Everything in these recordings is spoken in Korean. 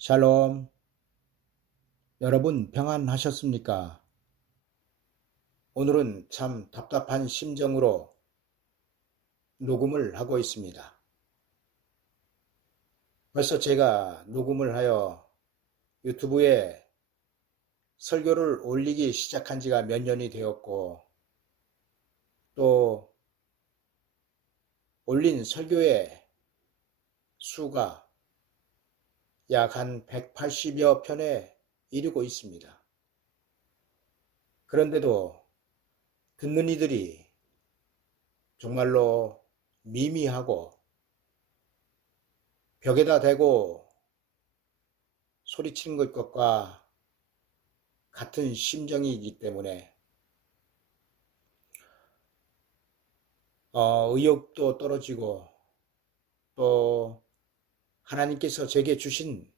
샬롬. 여러분 평안하셨습니까? 오늘은 참 답답한 심정으로 녹음을 하고 있습니다. 벌써 제가 녹음을 하여 유튜브에 설교를 올리기 시작한 지가 몇 년이 되었고, 또 올린 설교의 수가 약 한 180여 편에 이르고 있습니다. 그런데도 듣는 이들이 정말로 미미하고 벽에다 대고 소리치는 것과 같은 심정이기 때문에 의욕도 떨어지고, 또 하나님께서 제게 주신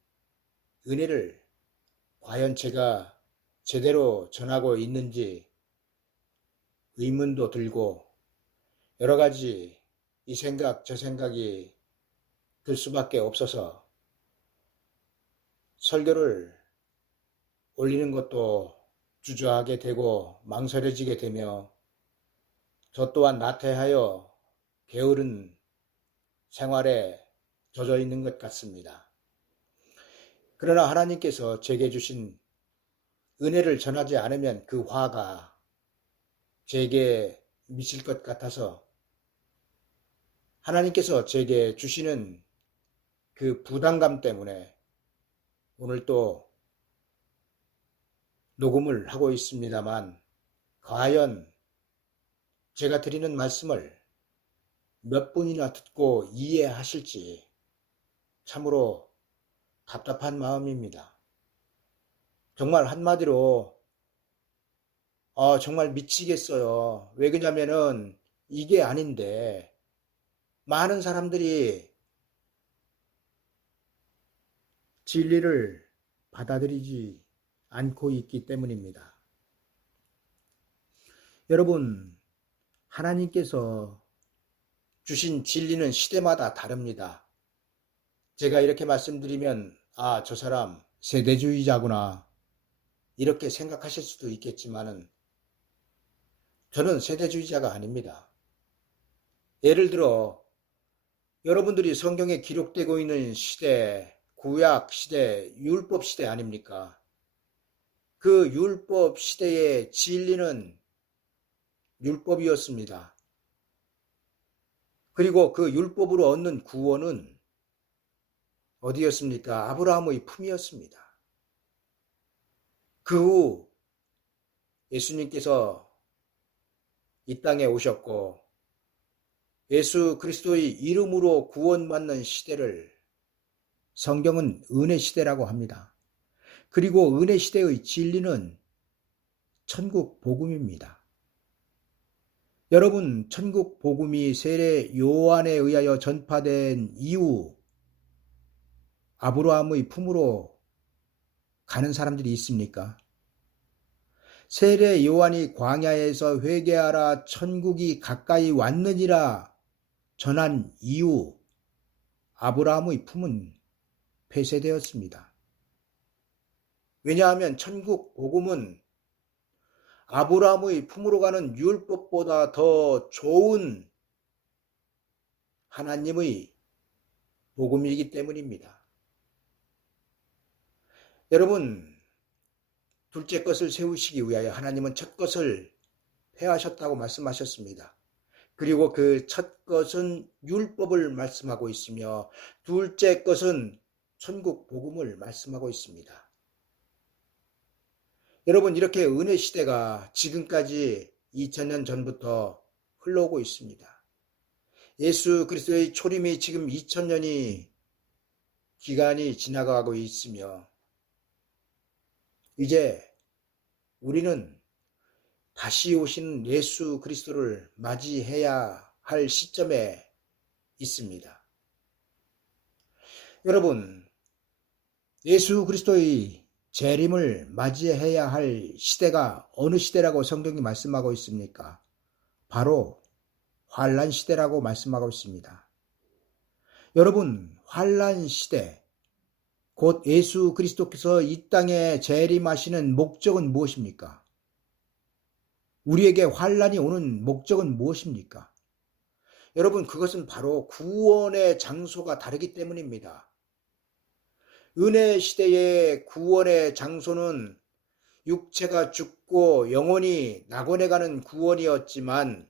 은혜를 과연 제가 제대로 전하고 있는지 의문도 들고, 여러 가지 이 생각 저 생각이 들 수밖에 없어서 설교를 올리는 것도 주저하게 되고 망설여지게 되며, 저 또한 나태하여 게으른 생활에 젖어 있는 것 같습니다. 그러나 하나님께서 제게 주신 은혜를 전하지 않으면 그 화가 제게 미칠 것 같아서 하나님께서 제게 주시는 그 부담감 때문에 오늘 또 녹음을 하고 있습니다만, 과연 제가 드리는 말씀을 몇 분이나 듣고 이해하실지 참으로 답답한 마음입니다. 정말 한마디로 정말 미치겠어요. 왜 그러냐면은 이게 아닌데 많은 사람들이 진리를 받아들이지 않고 있기 때문입니다. 여러분, 하나님께서 주신 진리는 시대마다 다릅니다. 제가 이렇게 말씀드리면 저 사람 세대주의자구나 이렇게 생각하실 수도 있겠지만은 저는 세대주의자가 아닙니다. 예를 들어 여러분들이 성경에 기록되고 있는 시대, 구약 시대, 율법 시대 아닙니까? 그 율법 시대의 진리는 율법이었습니다. 그리고 그 율법으로 얻는 구원은 어디였습니까? 아브라함의 품이었습니다. 그 후 예수님께서 이 땅에 오셨고 예수 그리스도의 이름으로 구원받는 시대를 성경은 은혜 시대라고 합니다. 그리고 은혜 시대의 진리는 천국 복음입니다. 여러분, 천국 복음이 세례 요한에 의하여 전파된 이후 아브라함의 품으로 가는 사람들이 있습니까? 세례 요한이 광야에서 회개하라 천국이 가까이 왔느니라 전한 이후 아브라함의 품은 폐쇄되었습니다. 왜냐하면 천국 복음은 아브라함의 품으로 가는 율법보다 더 좋은 하나님의 복음이기 때문입니다. 여러분, 둘째 것을 세우시기 위하여 하나님은 첫 것을 폐하셨다고 말씀하셨습니다. 그리고 그 첫 것은 율법을 말씀하고 있으며 둘째 것은 천국 복음을 말씀하고 있습니다. 여러분, 이렇게 은혜 시대가 지금까지 2000년 전부터 흘러오고 있습니다. 예수 그리스도의 초림이 지금 2000년이 기간이 지나가고 있으며 이제 우리는 다시 오신 예수 그리스도를 맞이해야 할 시점에 있습니다. 여러분, 예수 그리스도의 재림을 맞이해야 할 시대가 어느 시대라고 성경이 말씀하고 있습니까? 바로 환란 시대라고 말씀하고 있습니다. 여러분, 환란 시대, 곧 예수 그리스도께서 이 땅에 재림하시는 목적은 무엇입니까? 우리에게 환란이 오는 목적은 무엇입니까? 여러분, 그것은 바로 구원의 장소가 다르기 때문입니다. 은혜 시대의 구원의 장소는 육체가 죽고 영혼이 낙원에 가는 구원이었지만,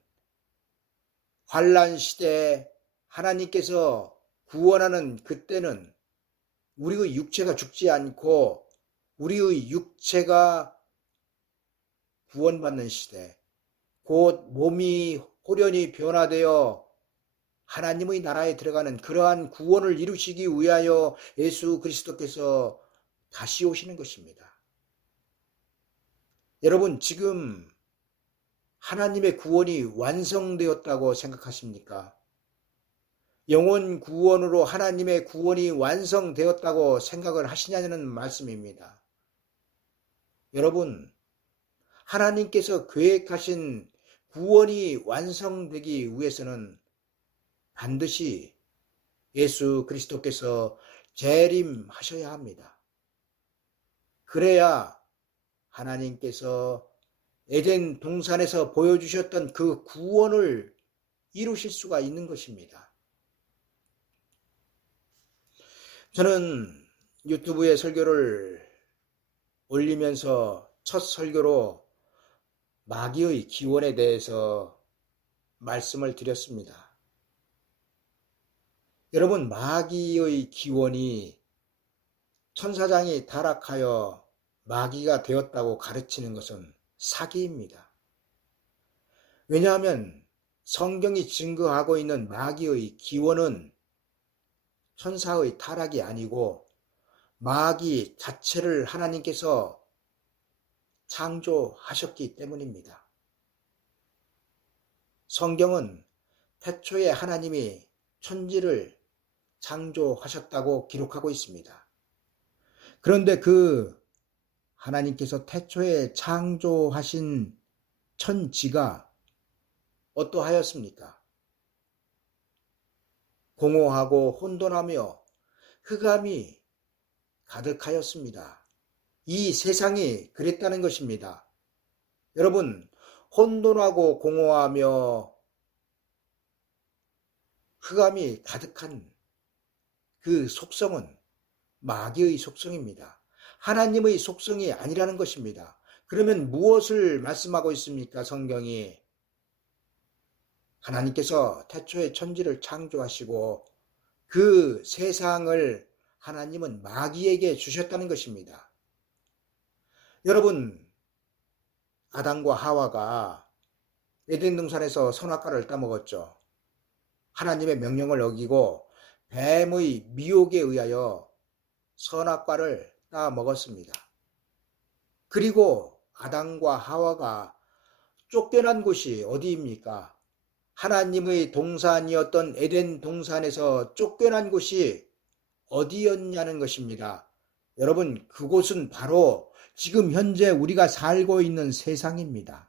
환란 시대에 하나님께서 구원하는 그때는 우리의 육체가 죽지 않고 우리의 육체가 구원받는 시대, 곧 몸이 호련히 변화되어 하나님의 나라에 들어가는 그러한 구원을 이루시기 위하여 예수 그리스도께서 다시 오시는 것입니다. 여러분, 지금 하나님의 구원이 완성되었다고 생각하십니까? 영혼 구원으로 하나님의 구원이 완성되었다고 생각을 하시냐는 말씀입니다. 여러분, 하나님께서 계획하신 구원이 완성되기 위해서는 반드시 예수 그리스도께서 재림하셔야 합니다. 그래야 하나님께서 에덴 동산에서 보여주셨던 그 구원을 이루실 수가 있는 것입니다. 저는 유튜브에 설교를 올리면서 첫 설교로 마귀의 기원에 대해서 말씀을 드렸습니다. 여러분, 마귀의 기원이 천사장이 타락하여 마귀가 되었다고 가르치는 것은 사기입니다. 왜냐하면 성경이 증거하고 있는 마귀의 기원은 천사의 타락이 아니고 마귀 자체를 하나님께서 창조하셨기 때문입니다. 성경은 태초에 하나님이 천지를 창조하셨다고 기록하고 있습니다. 그런데 그 하나님께서 태초에 창조하신 천지가 어떠하였습니까? 공허하고 혼돈하며 흑암이 가득하였습니다. 이 세상이 그랬다는 것입니다. 여러분, 혼돈하고 공허하며 흑암이 가득한 그 속성은 마귀의 속성입니다. 하나님의 속성이 아니라는 것입니다. 그러면 무엇을 말씀하고 있습니까? 성경이 하나님께서 태초에 천지를 창조하시고 그 세상을 하나님은 마귀에게 주셨다는 것입니다. 여러분, 아담과 하와가 에덴 동산에서 선악과를 따먹었죠. 하나님의 명령을 어기고 뱀의 미혹에 의하여 선악과를 따먹었습니다. 그리고 아담과 하와가 쫓겨난 곳이 어디입니까? 하나님의 동산이었던 에덴 동산에서 쫓겨난 곳이 어디였냐는 것입니다. 여러분, 그곳은 바로 지금 현재 우리가 살고 있는 세상입니다.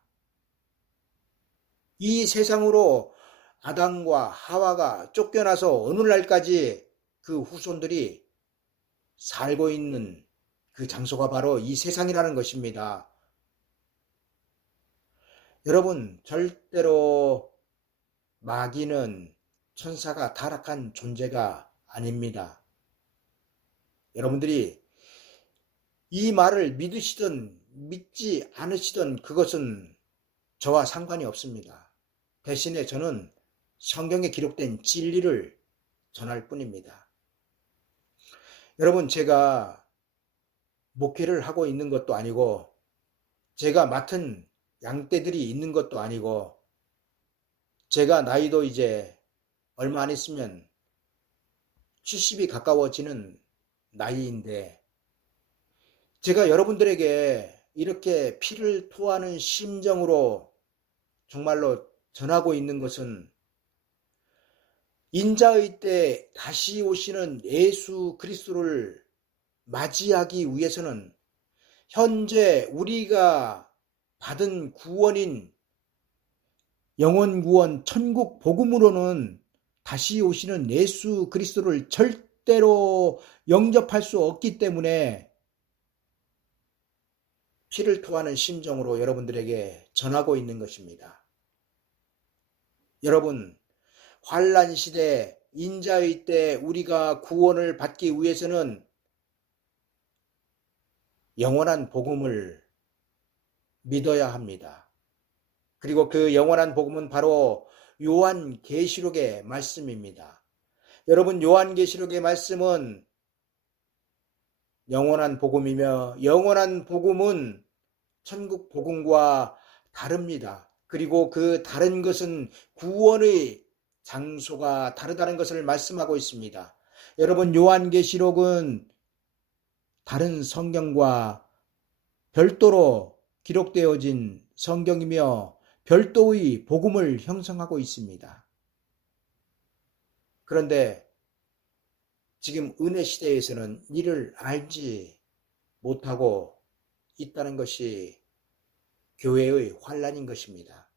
이 세상으로 아담과 하와가 쫓겨나서 오늘날까지 그 후손들이 살고 있는 그 장소가 바로 이 세상이라는 것입니다. 여러분, 절대로 마귀는 천사가 타락한 존재가 아닙니다. 여러분들이 이 말을 믿으시든 믿지 않으시든 그것은 저와 상관이 없습니다. 대신에 저는 성경에 기록된 진리를 전할 뿐입니다. 여러분, 제가 목회를 하고 있는 것도 아니고 제가 맡은 양떼들이 있는 것도 아니고 제가 나이도 이제 얼마 안 있으면 70이 가까워지는 나이인데 제가 여러분들에게 이렇게 피를 토하는 심정으로 정말로 전하고 있는 것은 인자의 때 다시 오시는 예수 그리스도를 맞이하기 위해서는 현재 우리가 받은 구원인 영원 구원 천국 복음으로는 다시 오시는 예수 그리스도를 절대 절대로 영접할 수 없기 때문에 피를 토하는 심정으로 여러분들에게 전하고 있는 것입니다. 여러분, 환난 시대, 인자의 때 우리가 구원을 받기 위해서는 영원한 복음을 믿어야 합니다. 그리고 그 영원한 복음은 바로 요한계시록의 말씀입니다. 여러분, 요한계시록의 말씀은 영원한 복음이며 영원한 복음은 천국 복음과 다릅니다. 그리고 그 다른 것은 구원의 장소가 다르다는 것을 말씀하고 있습니다. 여러분, 요한계시록은 다른 성경과 별도로 기록되어진 성경이며 별도의 복음을 형성하고 있습니다. 그런데 지금 은혜 시대에서는 이를 알지 못하고 있다는 것이 교회의 환난인 것입니다.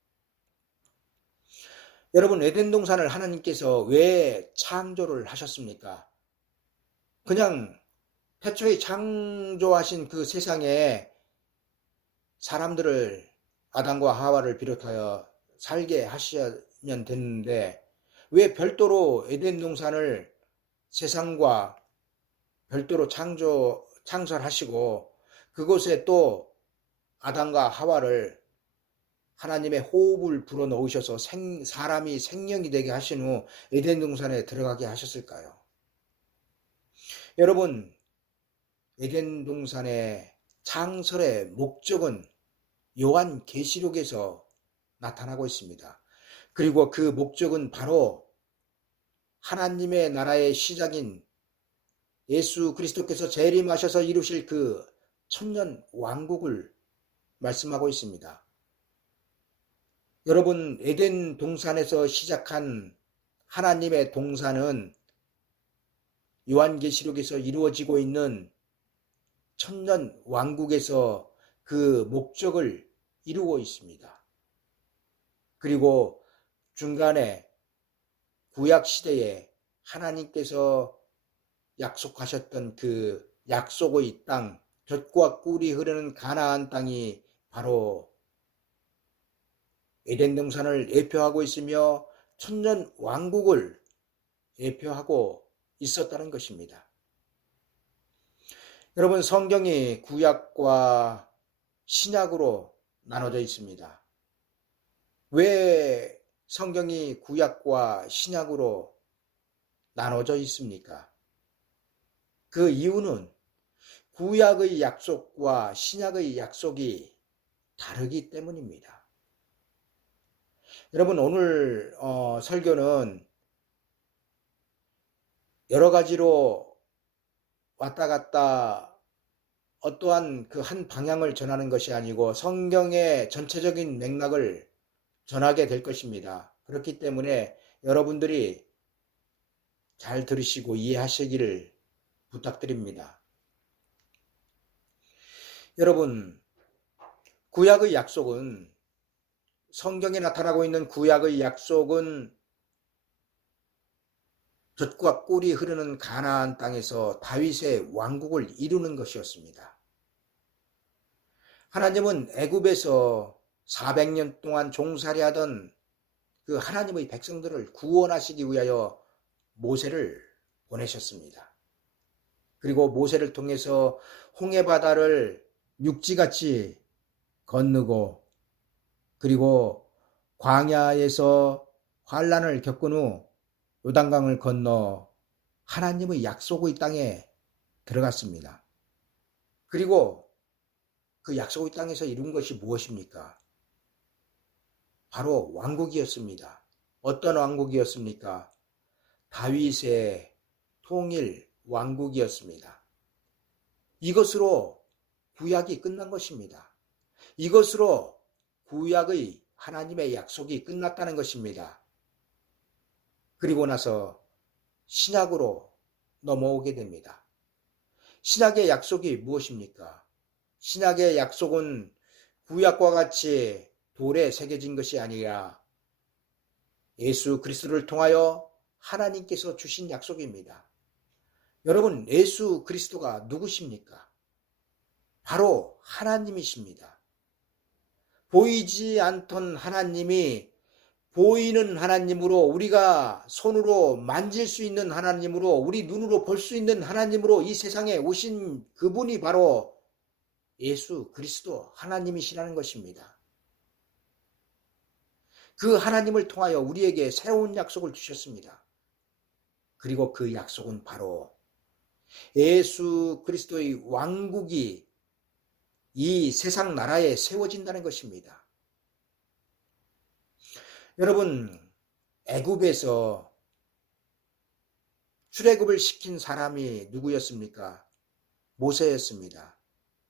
여러분, 에덴 동산을 하나님께서 왜 창조를 하셨습니까? 그냥 태초에 창조하신 그 세상에 사람들을 아담과 하와를 비롯하여 살게 하시면 됐는데 왜 별도로 에덴 동산을 세상과 별도로 창설하시고 그곳에 또 아담과 하와를 하나님의 호흡을 불어넣으셔서 사람이 생명이 되게 하신 후 에덴 동산에 들어가게 하셨을까요? 여러분, 에덴 동산의 창설의 목적은 요한계시록에서 나타나고 있습니다. 그리고 그 목적은 바로 하나님의 나라의 시작인 예수 그리스도께서 재림하셔서 이루실 그 천년 왕국을 말씀하고 있습니다. 여러분, 에덴 동산에서 시작한 하나님의 동산은 요한계시록에서 이루어지고 있는 천년 왕국에서 그 목적을 이루고 있습니다. 그리고 중간에 구약시대에 하나님께서 약속하셨던 그 약속의 땅, 젖과 꿀이 흐르는 가나안 땅이 바로 에덴 동산을 예표하고 있으며 천년 왕국을 예표하고 있었다는 것입니다. 여러분, 성경이 구약과 신약으로 나눠져 있습니다. 왜 성경이 구약과 신약으로 나눠져 있습니까? 그 이유는 구약의 약속과 신약의 약속이 다르기 때문입니다. 여러분, 오늘 설교는 여러 가지로 왔다 갔다 어떠한 그 한 방향을 전하는 것이 아니고 성경의 전체적인 맥락을 전하게 될 것입니다. 그렇기 때문에 여러분들이 잘 들으시고 이해하시기를 부탁드립니다. 여러분, 구약의 약속은 성경에 나타나고 있는 구약의 약속은 젖과 꿀이 흐르는 가나안 땅에서 다윗의 왕국을 이루는 것이었습니다. 하나님은 애굽에서 400년 동안 종살이하던 그 하나님의 백성들을 구원하시기 위하여 모세를 보내셨습니다. 그리고 모세를 통해서 홍해바다를 육지같이 건너고 그리고 광야에서 환난을 겪은 후 요단강을 건너 하나님의 약속의 땅에 들어갔습니다. 그리고 그 약속의 땅에서 이룬 것이 무엇입니까? 바로 왕국이었습니다. 어떤 왕국이었습니까? 다윗의 통일 왕국이었습니다. 이것으로 구약이 끝난 것입니다. 이것으로 구약의 하나님의 약속이 끝났다는 것입니다. 그리고 나서 신약으로 넘어오게 됩니다. 신약의 약속이 무엇입니까? 신약의 약속은 구약과 같이 돌에 새겨진 것이 아니라 예수 그리스도를 통하여 하나님께서 주신 약속입니다. 여러분, 예수 그리스도가 누구십니까? 바로 하나님이십니다. 보이지 않던 하나님이 보이는 하나님으로, 우리가 손으로 만질 수 있는 하나님으로, 우리 눈으로 볼 수 있는 하나님으로 이 세상에 오신 그분이 바로 예수 그리스도 하나님이시라는 것입니다. 그 하나님을 통하여 우리에게 새로운 약속을 주셨습니다. 그리고 그 약속은 바로 예수 그리스도의 왕국이 이 세상 나라에 세워진다는 것입니다. 여러분, 애굽에서 출애굽을 시킨 사람이 누구였습니까? 모세였습니다.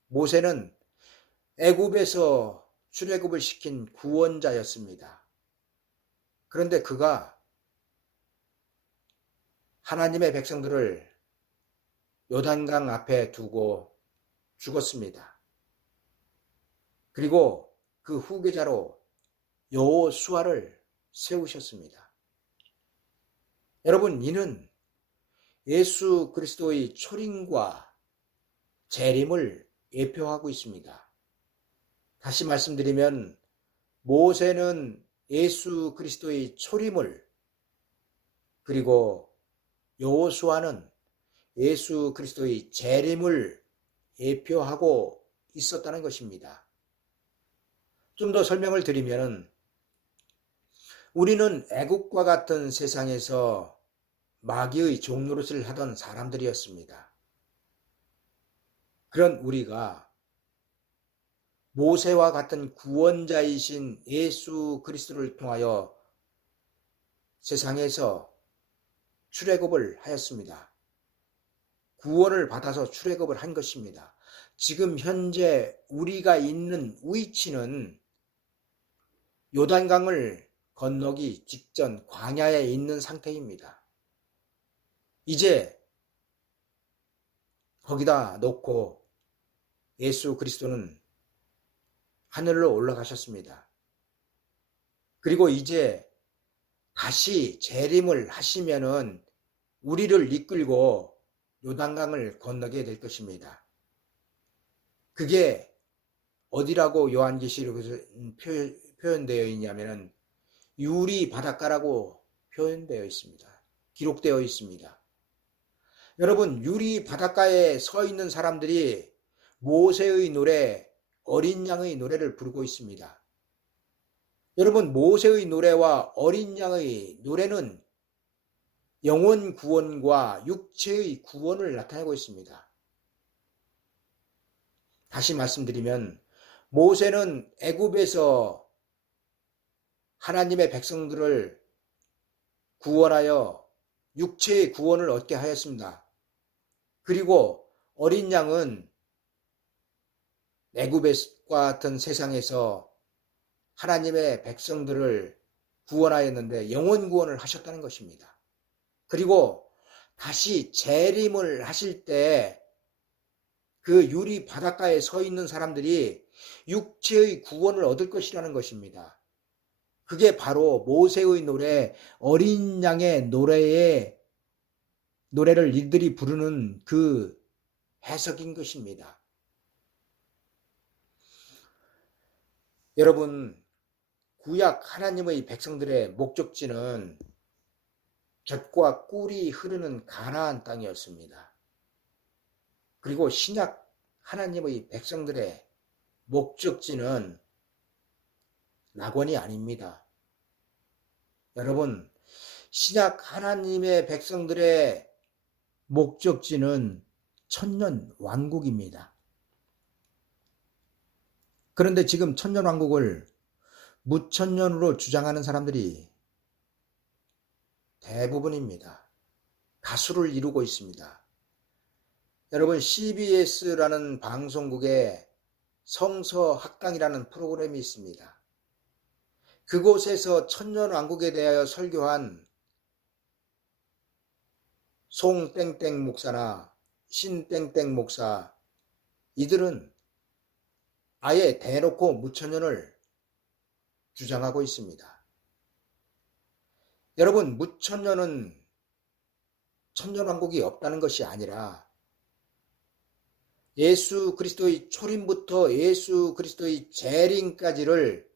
모세는 애굽에서 출애굽을 시킨 구원자였습니다. 그런데 그가 하나님의 백성들을 요단강 앞에 두고 죽었습니다. 그리고 그 후계자로 여호수아를 세우셨습니다. 여러분, 이는 예수 그리스도의 초림과 재림을 예표하고 있습니다. 다시 말씀드리면 모세는 예수 그리스도의 초림을, 그리고 여호수아는 예수 그리스도의 재림을 예표하고 있었다는 것입니다. 좀 더 설명을 드리면 우리는 애국과 같은 세상에서 마귀의 종노릇을 하던 사람들이었습니다. 그런 우리가 모세와 같은 구원자이신 예수 그리스도를 통하여 세상에서 출애굽을 하였습니다. 구원을 받아서 출애굽을 한 것입니다. 지금 현재 우리가 있는 위치는 요단강을 건너기 직전 광야에 있는 상태입니다. 이제 거기다 놓고 예수 그리스도는 하늘로 올라가셨습니다. 그리고 이제 다시 재림을 하시면은 우리를 이끌고 요단강을 건너게 될 것입니다. 그게 어디라고 요한계시록에서 표현되어 있냐면은 유리 바닷가라고 표현되어 있습니다. 기록되어 있습니다. 여러분, 유리 바닷가에 서 있는 사람들이 모세의 노래, 어린 양의 노래를 부르고 있습니다. 여러분, 모세의 노래와 어린 양의 노래는 영혼 구원과 육체의 구원을 나타내고 있습니다. 다시 말씀드리면 모세는 애굽에서 하나님의 백성들을 구원하여 육체의 구원을 얻게 하였습니다. 그리고 어린 양은 애굽과 같은 세상에서 하나님의 백성들을 구원하였는데 영혼 구원을 하셨다는 것입니다. 그리고 다시 재림을 하실 때 그 유리 바닷가에 서 있는 사람들이 육체의 구원을 얻을 것이라는 것입니다. 그게 바로 모세의 노래, 어린 양의 노래를 이들이 부르는 그 해석인 것입니다. 여러분, 구약 하나님의 백성들의 목적지는 젖과 꿀이 흐르는 가나안 땅이었습니다. 그리고 신약 하나님의 백성들의 목적지는 낙원이 아닙니다. 여러분, 신약 하나님의 백성들의 목적지는 천년 왕국입니다. 그런데 지금 천년 왕국을 무천년으로 주장하는 사람들이 대부분입니다. 다수를 이루고 있습니다. 여러분, CBS라는 방송국에 성서학당이라는 프로그램이 있습니다. 그곳에서 천년왕국에 대하여 설교한 송땡땡 목사나 신땡땡 목사, 이들은 아예 대놓고 무천년을 주장하고 있습니다. 여러분, 무천년은 천년왕국이 없다는 것이 아니라 예수 그리스도의 초림부터 예수 그리스도의 재림까지를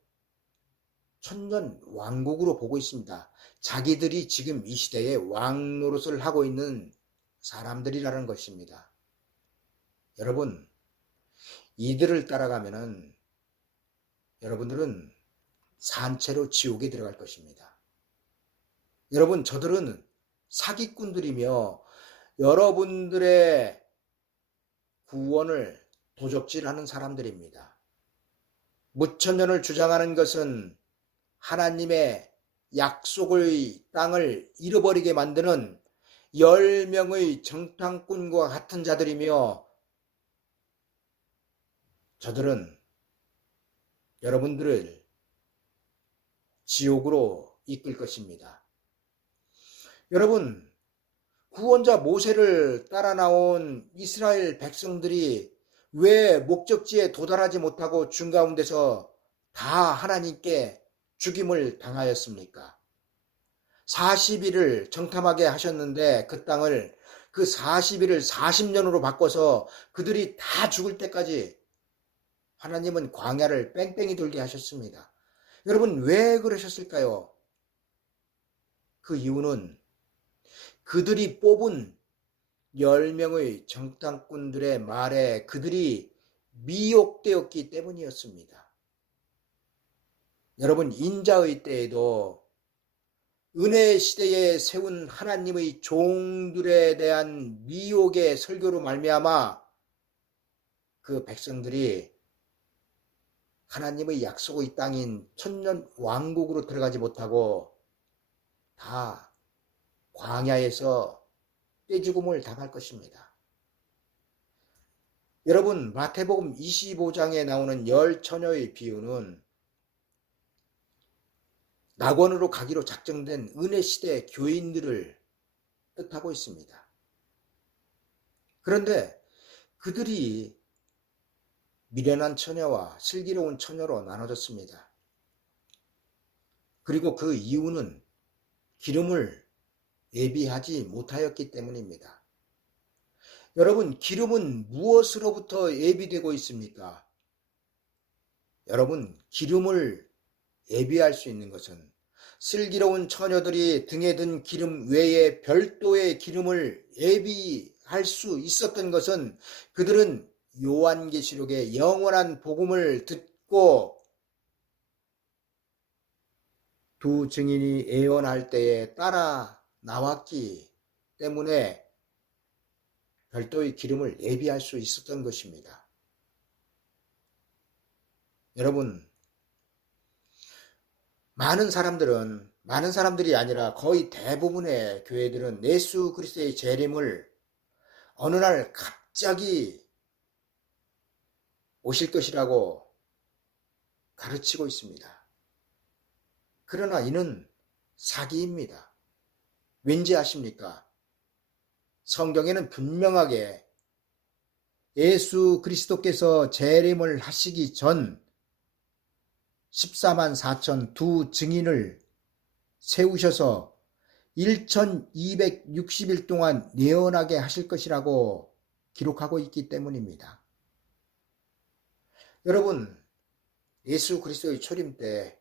천년왕국으로 보고 있습니다. 자기들이 지금 이 시대에 왕 노릇을 하고 있는 사람들이라는 것입니다. 여러분, 이들을 따라가면은 여러분들은 산채로 지옥에 들어갈 것입니다. 여러분, 저들은 사기꾼들이며 여러분들의 구원을 도적질하는 사람들입니다. 무천년을 주장하는 것은 하나님의 약속의 땅을 잃어버리게 만드는 10명의 정탐꾼과 같은 자들이며 저들은 여러분들을 지옥으로 이끌 것입니다. 여러분, 구원자 모세를 따라 나온 이스라엘 백성들이 왜 목적지에 도달하지 못하고 중가운데서 다 하나님께 죽임을 당하였습니까? 40일을 정탐하게 하셨는데 그 땅을 그 40일을 40년으로 바꿔서 그들이 다 죽을 때까지 하나님은 광야를 뺑뺑이 돌게 하셨습니다. 여러분, 왜 그러셨을까요? 그 이유는 그들이 뽑은 10명의 정탐꾼들의 말에 그들이 미혹되었기 때문이었습니다. 여러분, 인자의 때에도 은혜 시대에 세운 하나님의 종들에 대한 미혹의 설교로 말미암아 그 백성들이 하나님의 약속의 땅인 천년 왕국으로 들어가지 못하고 다 광야에서 떼죽음을 당할 것입니다. 여러분, 마태복음 25장에 나오는 10처녀의 비유는 낙원으로 가기로 작정된 은혜시대 교인들을 뜻하고 있습니다. 그런데 그들이 미련한 처녀와 슬기로운 처녀로 나눠졌습니다. 그리고 그 이유는 기름을 예비하지 못하였기 때문입니다. 여러분, 기름은 무엇으로부터 예비되고 있습니까? 여러분, 기름을 예비할 수 있는 것은 슬기로운 처녀들이 등에 든 기름 외에 별도의 기름을 예비할 수 있었던 것은 그들은 요한계시록의 영원한 복음을 듣고 두 증인이 예언할 때에 따라 나왔기 때문에 별도의 기름을 예비할 수 있었던 것입니다. 여러분, 많은 사람들이 아니라 거의 대부분의 교회들은 예수 그리스도의 재림을 어느 날 갑자기 오실 것이라고 가르치고 있습니다. 그러나 이는 사기입니다. 왠지 아십니까? 성경에는 분명하게 예수 그리스도께서 재림을 하시기 전 14만 4천 두 증인을 세우셔서 1260일 동안 예언하게 하실 것이라고 기록하고 있기 때문입니다. 여러분, 예수 그리스도의 초림 때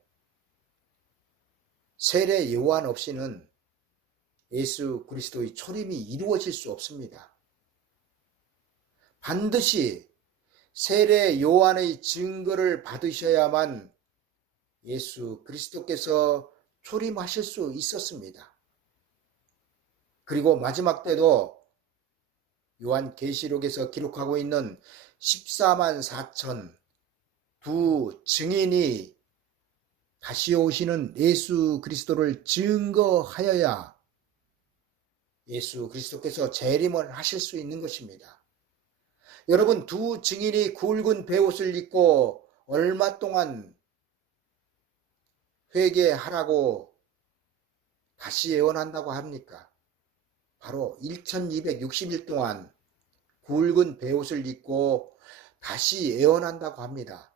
세례 요한 없이는 예수 그리스도의 초림이 이루어질 수 없습니다. 반드시 세례 요한의 증거를 받으셔야만 예수 그리스도께서 초림하실 수 있었습니다. 그리고 마지막 때도 요한계시록에서 기록하고 있는 14만 4천 두 증인이 다시 오시는 예수 그리스도를 증거하여야 예수 그리스도께서 재림을 하실 수 있는 것입니다. 여러분, 두 증인이 굵은 베옷을 입고 얼마 동안 회개하라고 다시 예언한다고 합니까? 바로 1260일 동안 굵은 베옷을 입고 다시 예언한다고 합니다.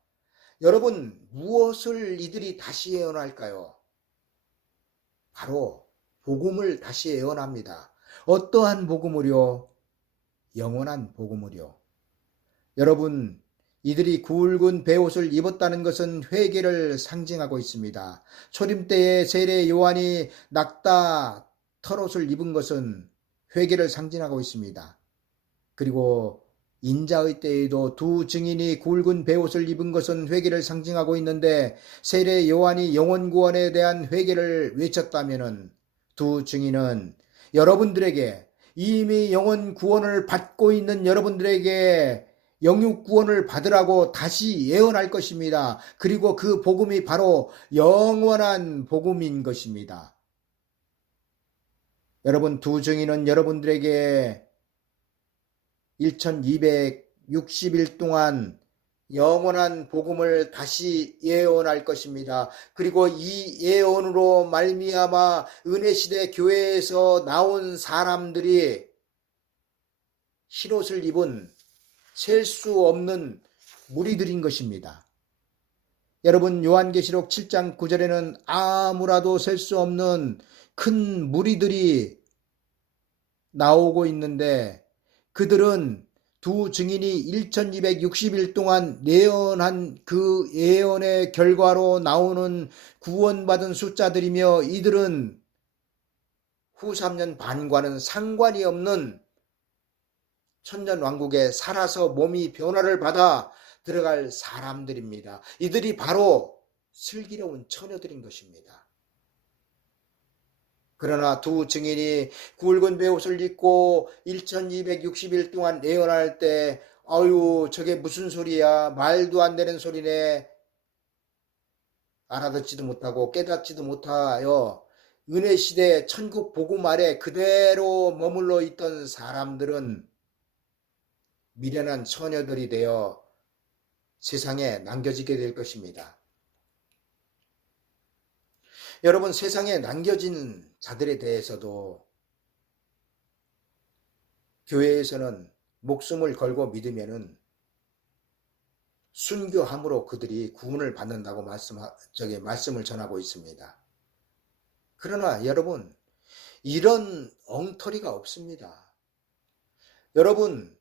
여러분, 무엇을 이들이 다시 예언할까요? 바로 복음을 다시 예언합니다. 어떠한 복음을요? 영원한 복음을요. 여러분, 이들이 굵은 베옷을 입었다는 것은 회개를 상징하고 있습니다. 초림 때에 세례 요한이 낙타 털옷을 입은 것은 회개를 상징하고 있습니다. 그리고 인자의 때에도 두 증인이 굵은 베옷을 입은 것은 회개를 상징하고 있는데, 세례 요한이 영혼 구원에 대한 회개를 외쳤다면 두 증인은 여러분들에게, 이미 영혼 구원을 받고 있는 여러분들에게 영육 구원을 받으라고 다시 예언할 것입니다. 그리고 그 복음이 바로 영원한 복음인 것입니다. 여러분, 두 증인은 여러분들에게 1260일 동안 영원한 복음을 다시 예언할 것입니다. 그리고 이 예언으로 말미암아 은혜시대 교회에서 나온 사람들이 흰옷을 입은 셀 수 없는 무리들인 것입니다. 여러분, 요한계시록 7장 9절에는 아무라도 셀 수 없는 큰 무리들이 나오고 있는데, 그들은 두 증인이 1260일 동안 예언한 그 예언의 결과로 나오는 구원받은 숫자들이며, 이들은 후 3년 반과는 상관이 없는 천년왕국에 살아서 몸이 변화를 받아 들어갈 사람들입니다. 이들이 바로 슬기로운 처녀들인 것입니다. 그러나 두 증인이 굵은 베옷을 입고 1260일 동안 예언할 때, 아유, 저게 무슨 소리야, 말도 안 되는 소리네, 알아듣지도 못하고 깨닫지도 못하여 은혜시대 천국 복음 아래 그대로 머물러 있던 사람들은 미련한 처녀들이 되어 세상에 남겨지게 될 것입니다. 여러분, 세상에 남겨진 자들에 대해서도 교회에서는 목숨을 걸고 믿으면은 순교함으로 그들이 구원을 받는다고 말씀을 전하고 있습니다. 그러나 여러분, 이런 엉터리가 없습니다. 여러분,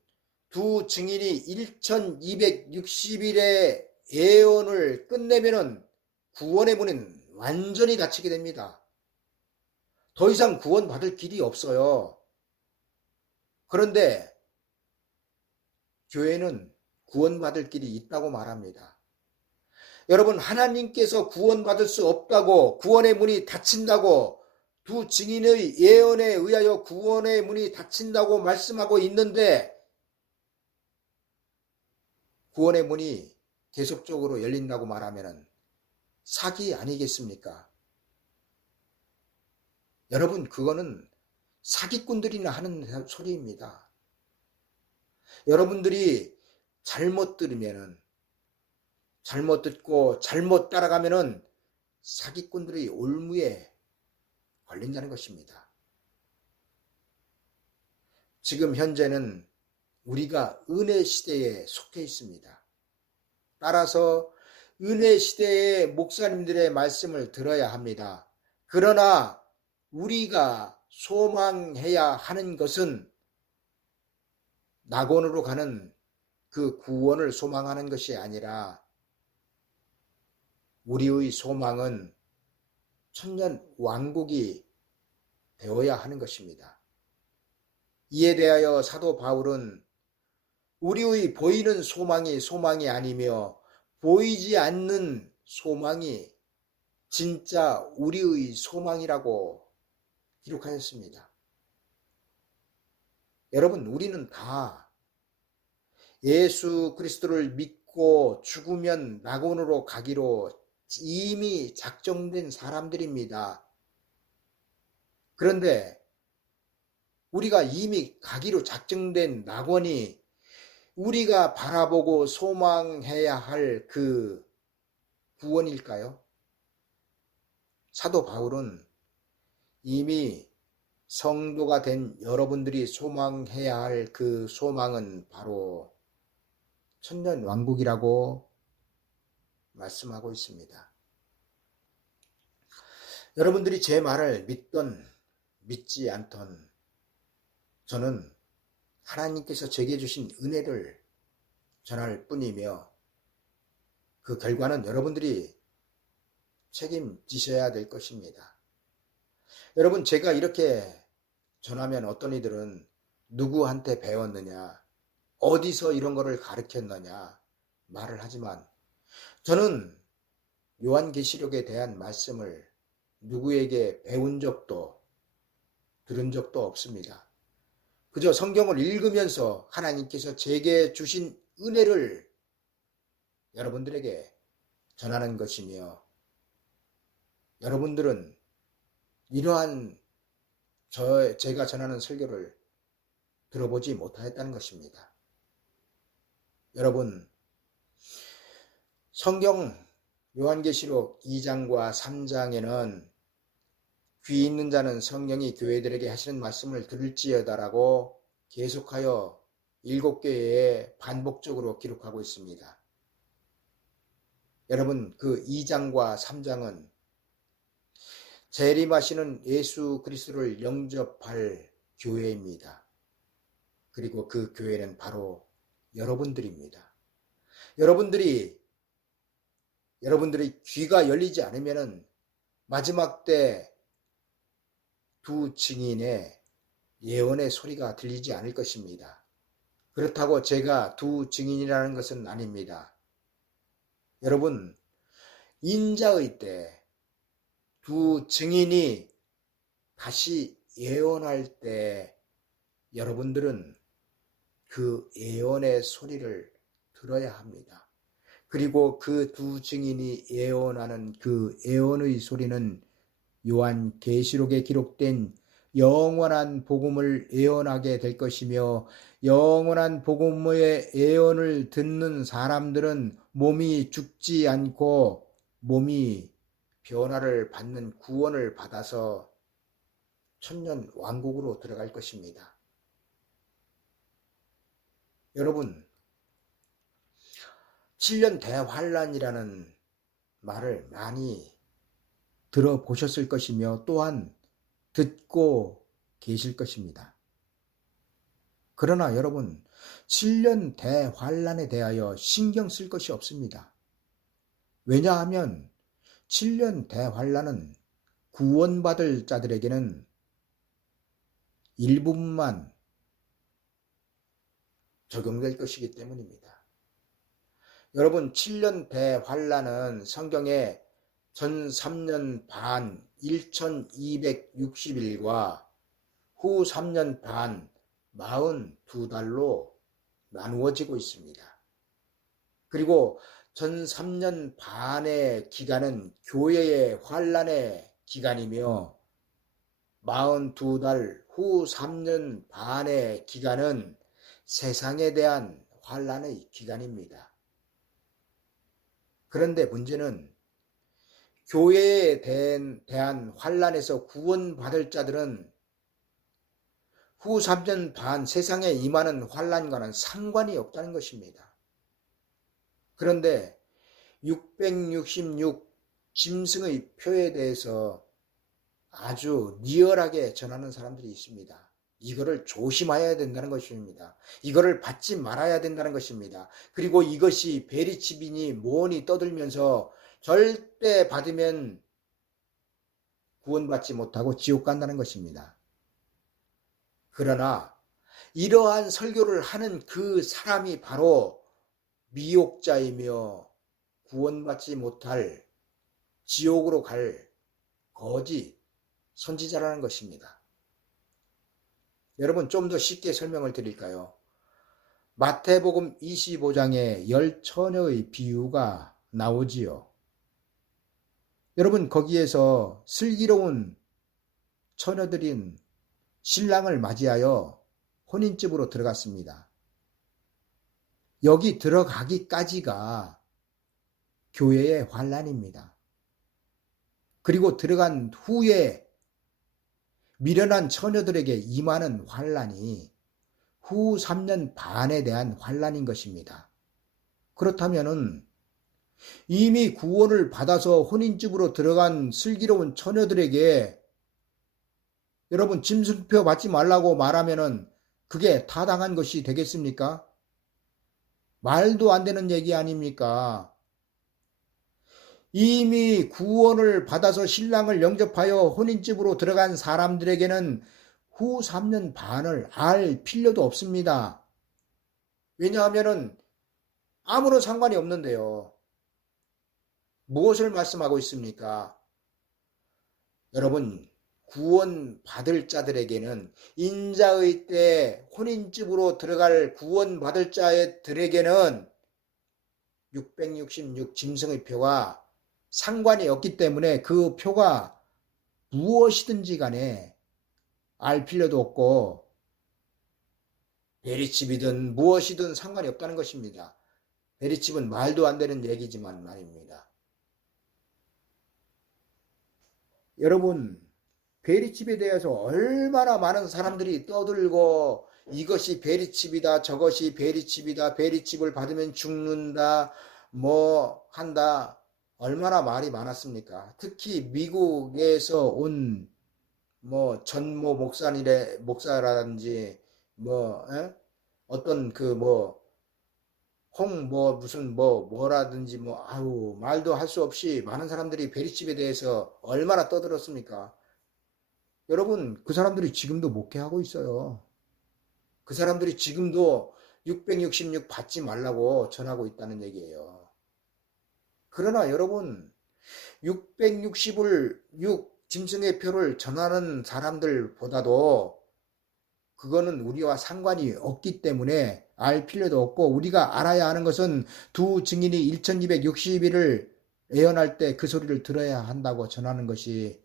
두 증인이 1260일의 예언을 끝내면은 구원의 문은 완전히 닫히게 됩니다. 더 이상 구원받을 길이 없어요. 그런데 교회는 구원받을 길이 있다고 말합니다. 여러분, 하나님께서 구원받을 수 없다고, 구원의 문이 닫힌다고, 두 증인의 예언에 의하여 구원의 문이 닫힌다고 말씀하고 있는데, 구원의 문이 계속적으로 열린다고 말하면 사기 아니겠습니까? 여러분, 그거는 사기꾼들이나 하는 소리입니다. 여러분들이 잘못 들으면은, 잘못 듣고 잘못 따라가면은 사기꾼들의 올무에 걸린다는 것입니다. 지금 현재는 우리가 은혜 시대에 속해 있습니다. 따라서 은혜 시대의 목사님들의 말씀을 들어야 합니다. 그러나 우리가 소망해야 하는 것은 낙원으로 가는 그 구원을 소망하는 것이 아니라, 우리의 소망은 천년 왕국이 되어야 하는 것입니다. 이에 대하여 사도 바울은 우리의 보이는 소망이 아니며 보이지 않는 소망이 진짜 우리의 소망이라고 기록하였습니다. 여러분, 우리는 다 예수 그리스도를 믿고 죽으면 낙원으로 가기로 이미 작정된 사람들입니다. 그런데 우리가 이미 가기로 작정된 낙원이 우리가 바라보고 소망해야 할 그 구원일까요? 사도 바울은 이미 성도가 된 여러분들이 소망해야 할 그 소망은 바로 천년 왕국이라고 말씀하고 있습니다. 여러분들이 제 말을 믿던 믿지 않던 저는 하나님께서 제게 주신 은혜를 전할 뿐이며 그 결과는 여러분들이 책임지셔야 될 것입니다. 여러분, 제가 이렇게 전하면 어떤 이들은 누구한테 배웠느냐, 어디서 이런 거를 가르쳤느냐 말을 하지만 저는 요한계시록에 대한 말씀을 누구에게 배운 적도 들은 적도 없습니다. 그저 성경을 읽으면서 하나님께서 제게 주신 은혜를 여러분들에게 전하는 것이며 여러분들은 이러한 제가 전하는 설교를 들어보지 못하였다는 것입니다. 여러분, 성경 요한계시록 2장과 3장에는 귀 있는 자는 성령이 교회들에게 하시는 말씀을 들을지어다라고 계속하여 7개에 반복적으로 기록하고 있습니다. 여러분, 그 2장과 3장은 재림하시는 예수 그리스도를 영접할 교회입니다. 그리고 그 교회는 바로 여러분들입니다. 여러분들이 귀가 열리지 않으면 마지막 때 두 증인의 예언의 소리가 들리지 않을 것입니다. 그렇다고 제가 두 증인이라는 것은 아닙니다. 여러분, 인자의 때 두 증인이 다시 예언할 때 여러분들은 그 예언의 소리를 들어야 합니다. 그리고 그 두 증인이 예언하는 그 예언의 소리는 요한계시록에 기록된 영원한 복음을 예언하게 될 것이며 영원한 복음의 예언을 듣는 사람들은 몸이 죽지 않고 몸이 변화를 받는 구원을 받아서 천년 왕국으로 들어갈 것입니다. 여러분, 7년 대환란이라는 말을 많이 들어보셨을 것이며 또한 듣고 계실 것입니다. 그러나 여러분, 7년 대환란에 대하여 신경 쓸 것이 없습니다. 왜냐하면 7년 대환란은 구원받을 자들에게는 일부분만 적용될 것이기 때문입니다. 여러분, 7년 대환란은 성경에 전 3년 반 1260일과 후 3년 반 42달로 나누어지고 있습니다. 그리고 전 3년 반의 기간은 교회의 환란의 기간이며 42달 후 3년 반의 기간은 세상에 대한 환란의 기간입니다. 그런데 문제는 교회에 대한 환란에서 구원받을 자들은 후 3년 반 세상에 임하는 환란과는 상관이 없다는 것입니다. 그런데 666 짐승의 표에 대해서 아주 리얼하게 전하는 사람들이 있습니다. 이거를 조심해야 된다는 것입니다. 이거를 받지 말아야 된다는 것입니다. 그리고 이것이 베리치비니 뭐니 떠들면서 절대 받으면 구원받지 못하고 지옥 간다는 것입니다. 그러나 이러한 설교를 하는 그 사람이 바로 미혹자이며 구원받지 못할 지옥으로 갈 거짓 선지자라는 것입니다. 여러분, 좀 더 쉽게 설명을 드릴까요? 마태복음 25장에 10처녀의 비유가 나오지요. 여러분, 거기에서 슬기로운 처녀들인 신랑을 맞이하여 혼인집으로 들어갔습니다. 여기 들어가기까지가 교회의 환란입니다. 그리고 들어간 후에 미련한 처녀들에게 임하는 환란이 후 3년 반에 대한 환란인 것입니다. 그렇다면은 이미 구원을 받아서 혼인집으로 들어간 슬기로운 처녀들에게 여러분 짐승표 받지 말라고 말하면은 그게 타당한 것이 되겠습니까? 말도 안 되는 얘기 아닙니까? 이미 구원을 받아서 신랑을 영접하여 혼인집으로 들어간 사람들에게는 후 3년 반을 알 필요도 없습니다. 왜냐하면 아무런 상관이 없는데요. 무엇을 말씀하고 있습니까? 여러분, 구원 받을 자들에게는 인자의 때 혼인집으로 들어갈 구원 받을 자들에게는 666 짐승의 표가 상관이 없기 때문에 그 표가 무엇이든지 간에 알 필요도 없고 베리칩이든 무엇이든 상관이 없다는 것입니다. 베리칩은 말도 안 되는 얘기지만 말입니다. 여러분, 베리칩에 대해서 얼마나 많은 사람들이 떠들고 이것이 베리칩이다, 저것이 베리칩이다, 베리칩을 받으면 죽는다, 뭐 한다. 얼마나 말이 많았습니까? 특히 미국에서 온 뭐 전모 목사라든지 뭐 어떤 그 뭐 홍 뭐 무슨 뭐라든지 뭐 아유 말도 할 수 없이 많은 사람들이 베리칩에 대해서 얼마나 떠들었습니까? 여러분, 그 사람들이 지금도 목회하고 있어요. 그 사람들이 지금도 666 받지 말라고 전하고 있다는 얘기예요. 그러나 여러분, 660을 6 짐승의 표를 전하는 사람들보다도 그거는 우리와 상관이 없기 때문에 알 필요도 없고, 우리가 알아야 하는 것은 두 증인이 1260일을 예언할 때 그 소리를 들어야 한다고 전하는 것이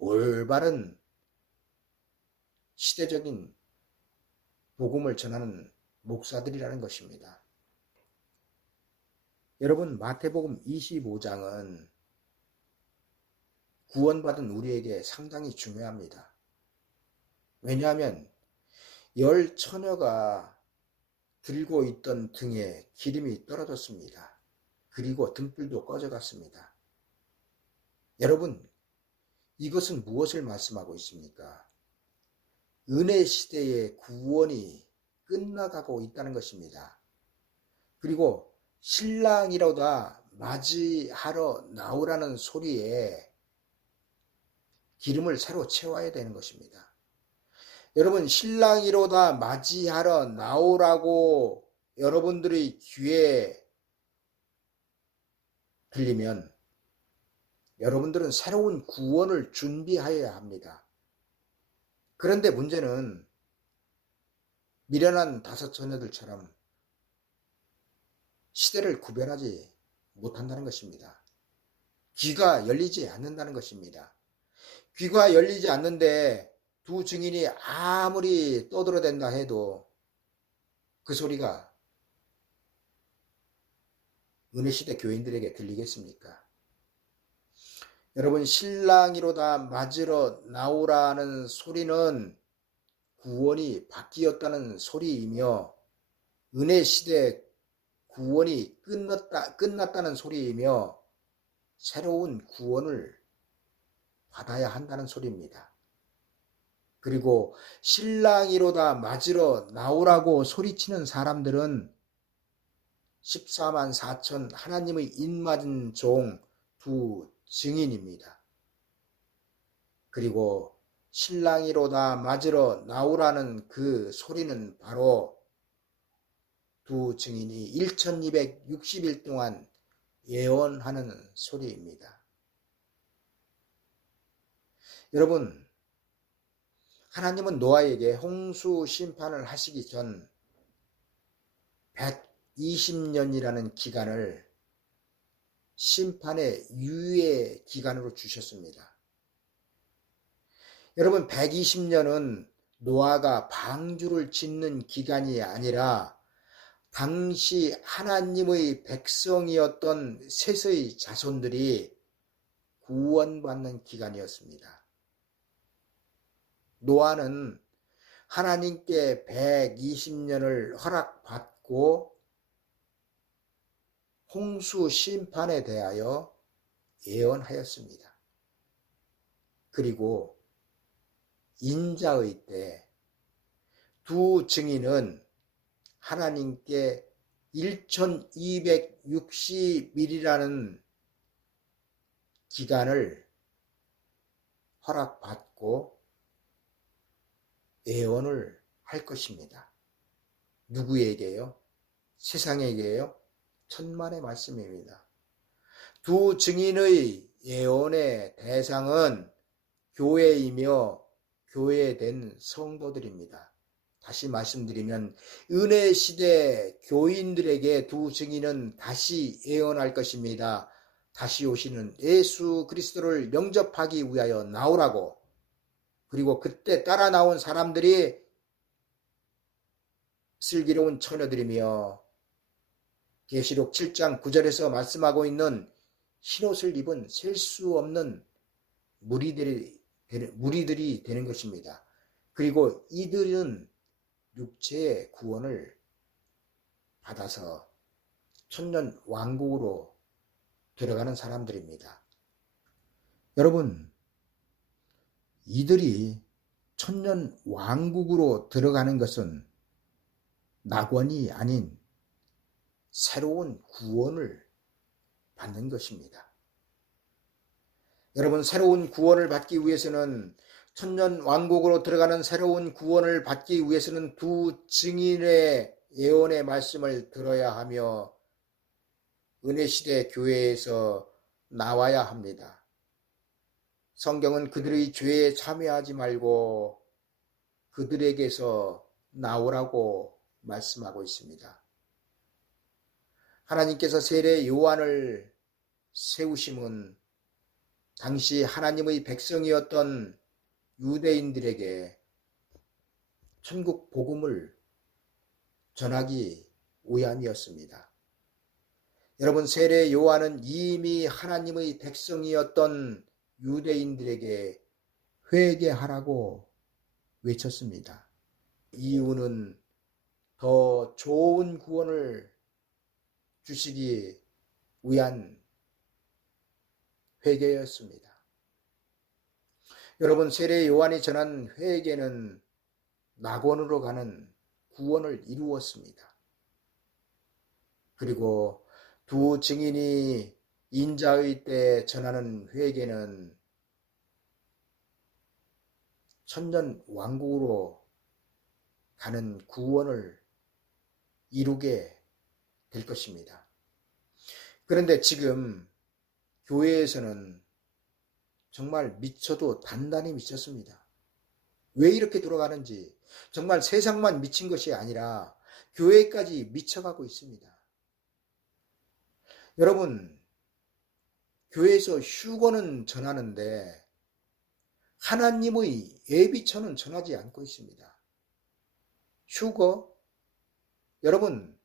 올바른 시대적인 복음을 전하는 목사들이라는 것입니다. 여러분, 마태복음 25장은 구원받은 우리에게 상당히 중요합니다. 왜냐하면 열 처녀가 들고 있던 등에 기름이 떨어졌습니다. 그리고 등불도 꺼져갔습니다. 여러분, 이것은 무엇을 말씀하고 있습니까? 은혜 시대의 구원이 끝나가고 있다는 것입니다. 그리고 신랑이로다 맞이하러 나오라는 소리에 기름을 새로 채워야 되는 것입니다. 여러분, 신랑이로다 맞이하러 나오라고 여러분들의 귀에 들리면 여러분들은 새로운 구원을 준비하여야 합니다. 그런데 문제는 미련한 다섯 처녀들처럼 시대를 구별하지 못한다는 것입니다. 귀가 열리지 않는다는 것입니다. 귀가 열리지 않는데 두 증인이 아무리 떠들어댄다 해도 그 소리가 은혜시대 교인들에게 들리겠습니까? 여러분, 신랑이로다 맞으러 나오라는 소리는 구원이 바뀌었다는 소리이며 은혜시대 구원이 끝났다는 소리이며 새로운 구원을 받아야 한다는 소리입니다. 그리고 신랑이로다 맞으러 나오라고 소리치는 사람들은 14만 4천 하나님의 입맞은 종 두 증인입니다. 그리고 신랑이로다 맞으러 나오라는 그 소리는 바로 두 증인이 1260일 동안 예언하는 소리입니다. 여러분, 하나님은 노아에게 홍수 심판을 하시기 전 120년이라는 기간을 심판의 유예 기간으로 주셨습니다. 여러분, 120년은 노아가 방주를 짓는 기간이 아니라 당시 하나님의 백성이었던 셋의 자손들이 구원받는 기간이었습니다. 노아는 하나님께 120년을 허락받고 홍수 심판에 대하여 예언하였습니다. 그리고 인자의 때 두 증인은 하나님께 1260일이라는 기간을 허락받고 예언을 할 것입니다. 누구에게요? 세상에게요? 천만의 말씀입니다. 두 증인의 예언의 대상은 교회이며 교회된 성도들입니다. 다시 말씀드리면 은혜 시대 교인들에게 두 증인은 다시 예언할 것입니다. 다시 오시는 예수 그리스도를 영접하기 위하여 나오라고. 그리고 그때 따라 나온 사람들이 슬기로운 처녀들이며 계시록 7장 9절에서 말씀하고 있는 흰옷을 입은 셀 수 없는 무리들이 되는 것입니다. 그리고 이들은 육체의 구원을 받아서 천년 왕국으로 들어가는 사람들입니다. 여러분, 이들이 천년 왕국으로 들어가는 것은 낙원이 아닌 새로운 구원을 받는 것입니다. 여러분, 새로운 구원을 받기 위해서는 천년 왕국으로 들어가는 새로운 구원을 받기 위해서는 두 증인의 예언의 말씀을 들어야 하며 은혜시대 교회에서 나와야 합니다. 성경은 그들의 죄에 참여하지 말고 그들에게서 나오라고 말씀하고 있습니다. 하나님께서 세례 요한을 세우심은 당시 하나님의 백성이었던 유대인들에게 천국 복음을 전하기 위함이었습니다. 여러분, 세례 요한은 이미 하나님의 백성이었던 유대인들에게 회개하라고 외쳤습니다. 이유는 더 좋은 구원을 주시기 위한 회개였습니다. 여러분, 세례 요한이 전한 회개는 낙원으로 가는 구원을 이루었습니다. 그리고 두 증인이 인자의 때 전하는 회개는 천년 왕국으로 가는 구원을 이루게 될 것입니다. 그런데 지금 교회에서는 정말 미쳐도 단단히 미쳤습니다. 왜 이렇게 돌아가는지 정말 세상만 미친 것이 아니라 교회까지 미쳐가고 있습니다. 여러분, 교회에서 휴거는 전하는데 하나님의 예비처는 전하지 않고 있습니다. 휴거? 여러분,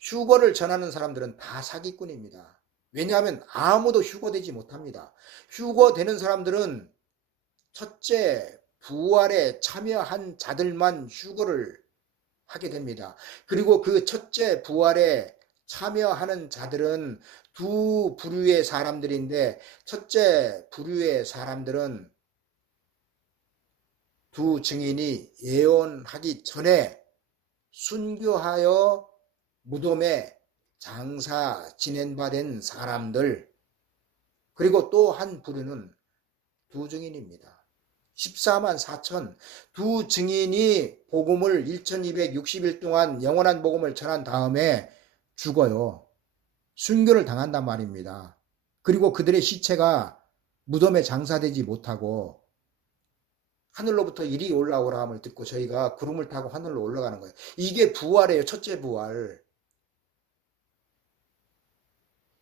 휴거를 전하는 사람들은 다 사기꾼입니다. 왜냐하면 아무도 휴거되지 못합니다. 휴거되는 사람들은 첫째 부활에 참여한 자들만 휴거를 하게 됩니다. 그리고 그 첫째 부활에 참여하는 자들은 두 부류의 사람들인데, 첫째 부류의 사람들은 두 증인이 예언하기 전에 순교하여 무덤에 장사 지낸 바 된 사람들, 그리고 또 한 부류는 두 증인입니다. 14만 4천 두 증인이 복음을 1260일 동안 영원한 복음을 전한 다음에 죽어요. 순교를 당한단 말입니다. 그리고 그들의 시체가 무덤에 장사되지 못하고 하늘로부터 이리 올라오라 함을 듣고 저희가 구름을 타고 하늘로 올라가는 거예요. 이게 부활이에요. 첫째 부활.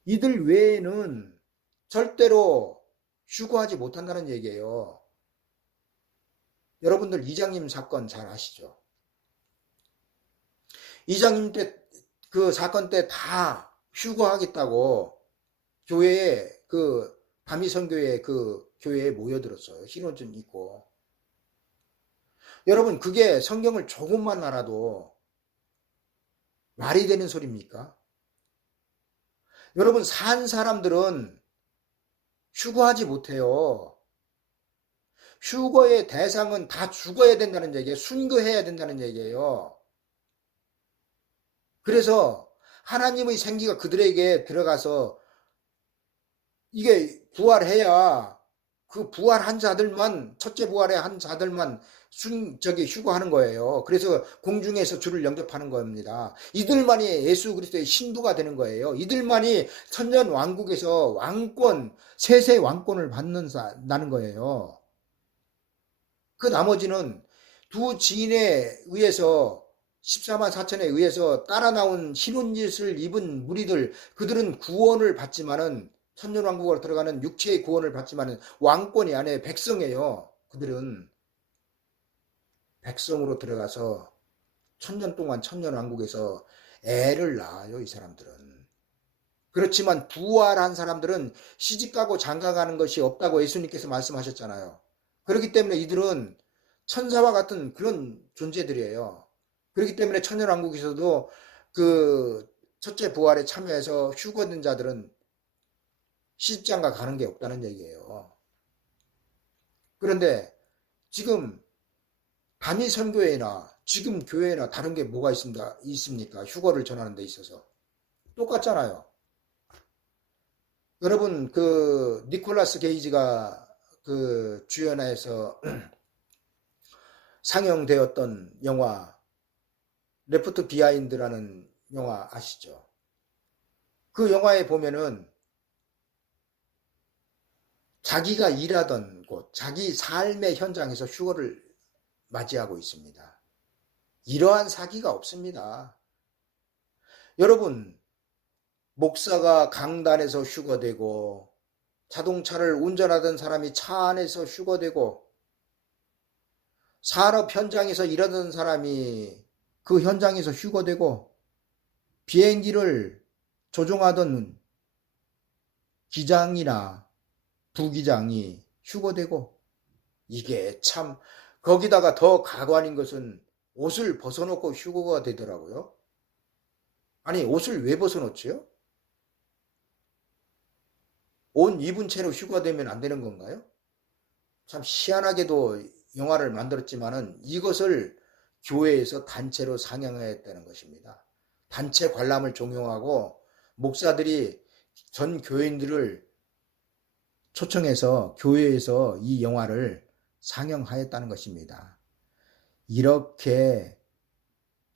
이들 외에는 절대로 휴거하지 못한다는 얘기예요. 여러분들 이장님 사건 잘 아시죠? 이장님 때 그 사건 때 다 휴거하겠다고 교회에 다미선교회 교회에 모여들었어요. 신혼증 있고. 여러분, 그게 성경을 조금만 알아도 말이 되는 소리입니까? 여러분, 산 사람들은 휴거하지 못해요. 휴거의 대상은 다 죽어야 된다는 얘기예요. 순교해야 된다는 얘기예요. 그래서 하나님의 생기가 그들에게 들어가서 이게 부활해야 그 부활한 자들만, 첫째 부활의 한 자들만 휴거하는 거예요. 그래서 공중에서 주를 영접하는 겁니다. 이들만이 예수 그리스도의 신부가 되는 거예요. 이들만이 천년 왕국에서 왕권, 세세 왕권을 받는다는 거예요. 그 나머지는 두 지인에 의해서 14만 4천에 의해서 따라 나온 흰옷을 입은 무리들, 그들은 구원을 받지만은 천년왕국으로 들어가는 육체의 구원을 받지만은 왕권이 아니에요. 백성이에요. 그들은 백성으로 들어가서 천년 동안 천년왕국에서 애를 낳아요. 이 사람들은. 그렇지만 부활한 사람들은 시집가고 장가가는 것이 없다고 예수님께서 말씀하셨잖아요. 그렇기 때문에 이들은 천사와 같은 그런 존재들이에요. 그렇기 때문에 천년왕국에서도 그 첫째 부활에 참여해서 휴거된 자들은 시집장가 가는 게 없다는 얘기예요. 그런데 지금 단위 선교회나 지금 교회나 다른 게 뭐가 있습니까? 휴거를 전하는 데 있어서 똑같잖아요. 여러분 그 니콜라스 게이지가 그 주연해서 상영되었던 영화 레프트 비하인드라는 영화 아시죠? 그 영화에 보면은 자기가 일하던 곳, 자기 삶의 현장에서 휴거를 맞이하고 있습니다. 이러한 사기가 없습니다. 여러분, 목사가 강단에서 휴거되고 자동차를 운전하던 사람이 차 안에서 휴거되고 산업 현장에서 일하던 사람이 그 현장에서 휴거되고 비행기를 조종하던 기장이나 부기장이 휴거되고 이게 참 거기다가 더 가관인 것은 옷을 벗어놓고 휴거가 되더라고요. 아니 옷을 왜 벗어놓지요? 옷 입은 채로 휴거되면 안 되는 건가요? 참 희한하게도 영화를 만들었지만은 이것을 교회에서 단체로 상영했다는 것입니다. 단체 관람을 종용하고 목사들이 전 교인들을 초청해서 교회에서 이 영화를 상영하였다는 것입니다. 이렇게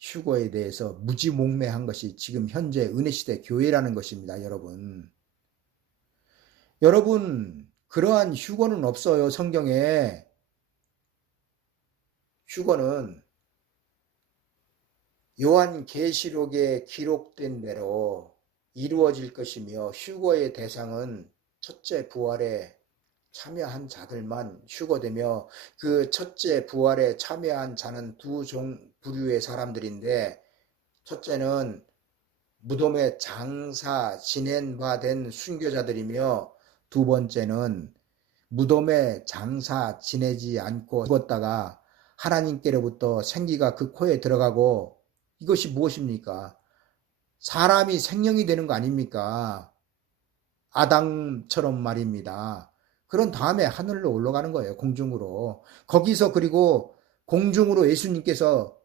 휴거에 대해서 무지몽매한 것이 지금 현재 은혜시대 교회라는 것입니다. 여러분 그러한 휴거는 없어요. 성경에. 휴거는 요한계시록에 기록된 대로 이루어질 것이며 휴거의 대상은 첫째 부활에 참여한 자들만 휴거되며 그 첫째 부활에 참여한 자는 두 부류의 사람들인데 첫째는 무덤에 장사 지낸 바 된 순교자들이며 두 번째는 무덤에 장사 지내지 않고 죽었다가 하나님께로부터 생기가 그 코에 들어가고 이것이 무엇입니까? 사람이 생명이 되는 거 아닙니까? 아담처럼 말입니다. 그런 다음에 하늘로 올라가는 거예요. 공중으로. 거기서 그리고 공중으로 예수님께서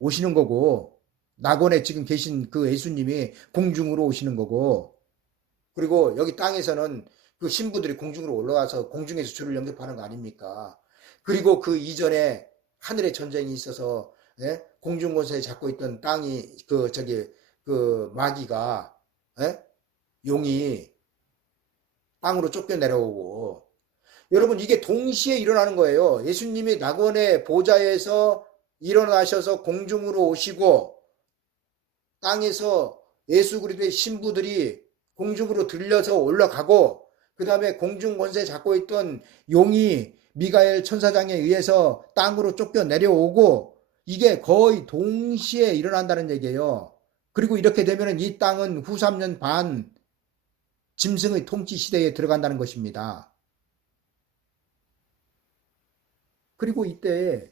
오시는 거고 낙원에 지금 계신 그 예수님이 공중으로 오시는 거고 그리고 여기 땅에서는 그 신부들이 공중으로 올라가서 공중에서 주를 영접하는 거 아닙니까? 그리고 그 이전에 하늘의 전쟁이 있어서 예? 공중 권세에 잡고 있던 땅이 그 마귀가 예? 용이 땅으로 쫓겨 내려오고 여러분 이게 동시에 일어나는 거예요. 예수님이 낙원의 보좌에서 일어나셔서 공중으로 오시고 땅에서 예수 그리스도의 신부들이 공중으로 들려서 올라가고 그 다음에 공중 권세 잡고 있던 용이 미가엘 천사장에 의해서 땅으로 쫓겨 내려오고 이게 거의 동시에 일어난다는 얘기예요. 그리고 이렇게 되면 이 땅은 후 3년 반 짐승의 통치 시대에 들어간다는 것입니다. 그리고 이때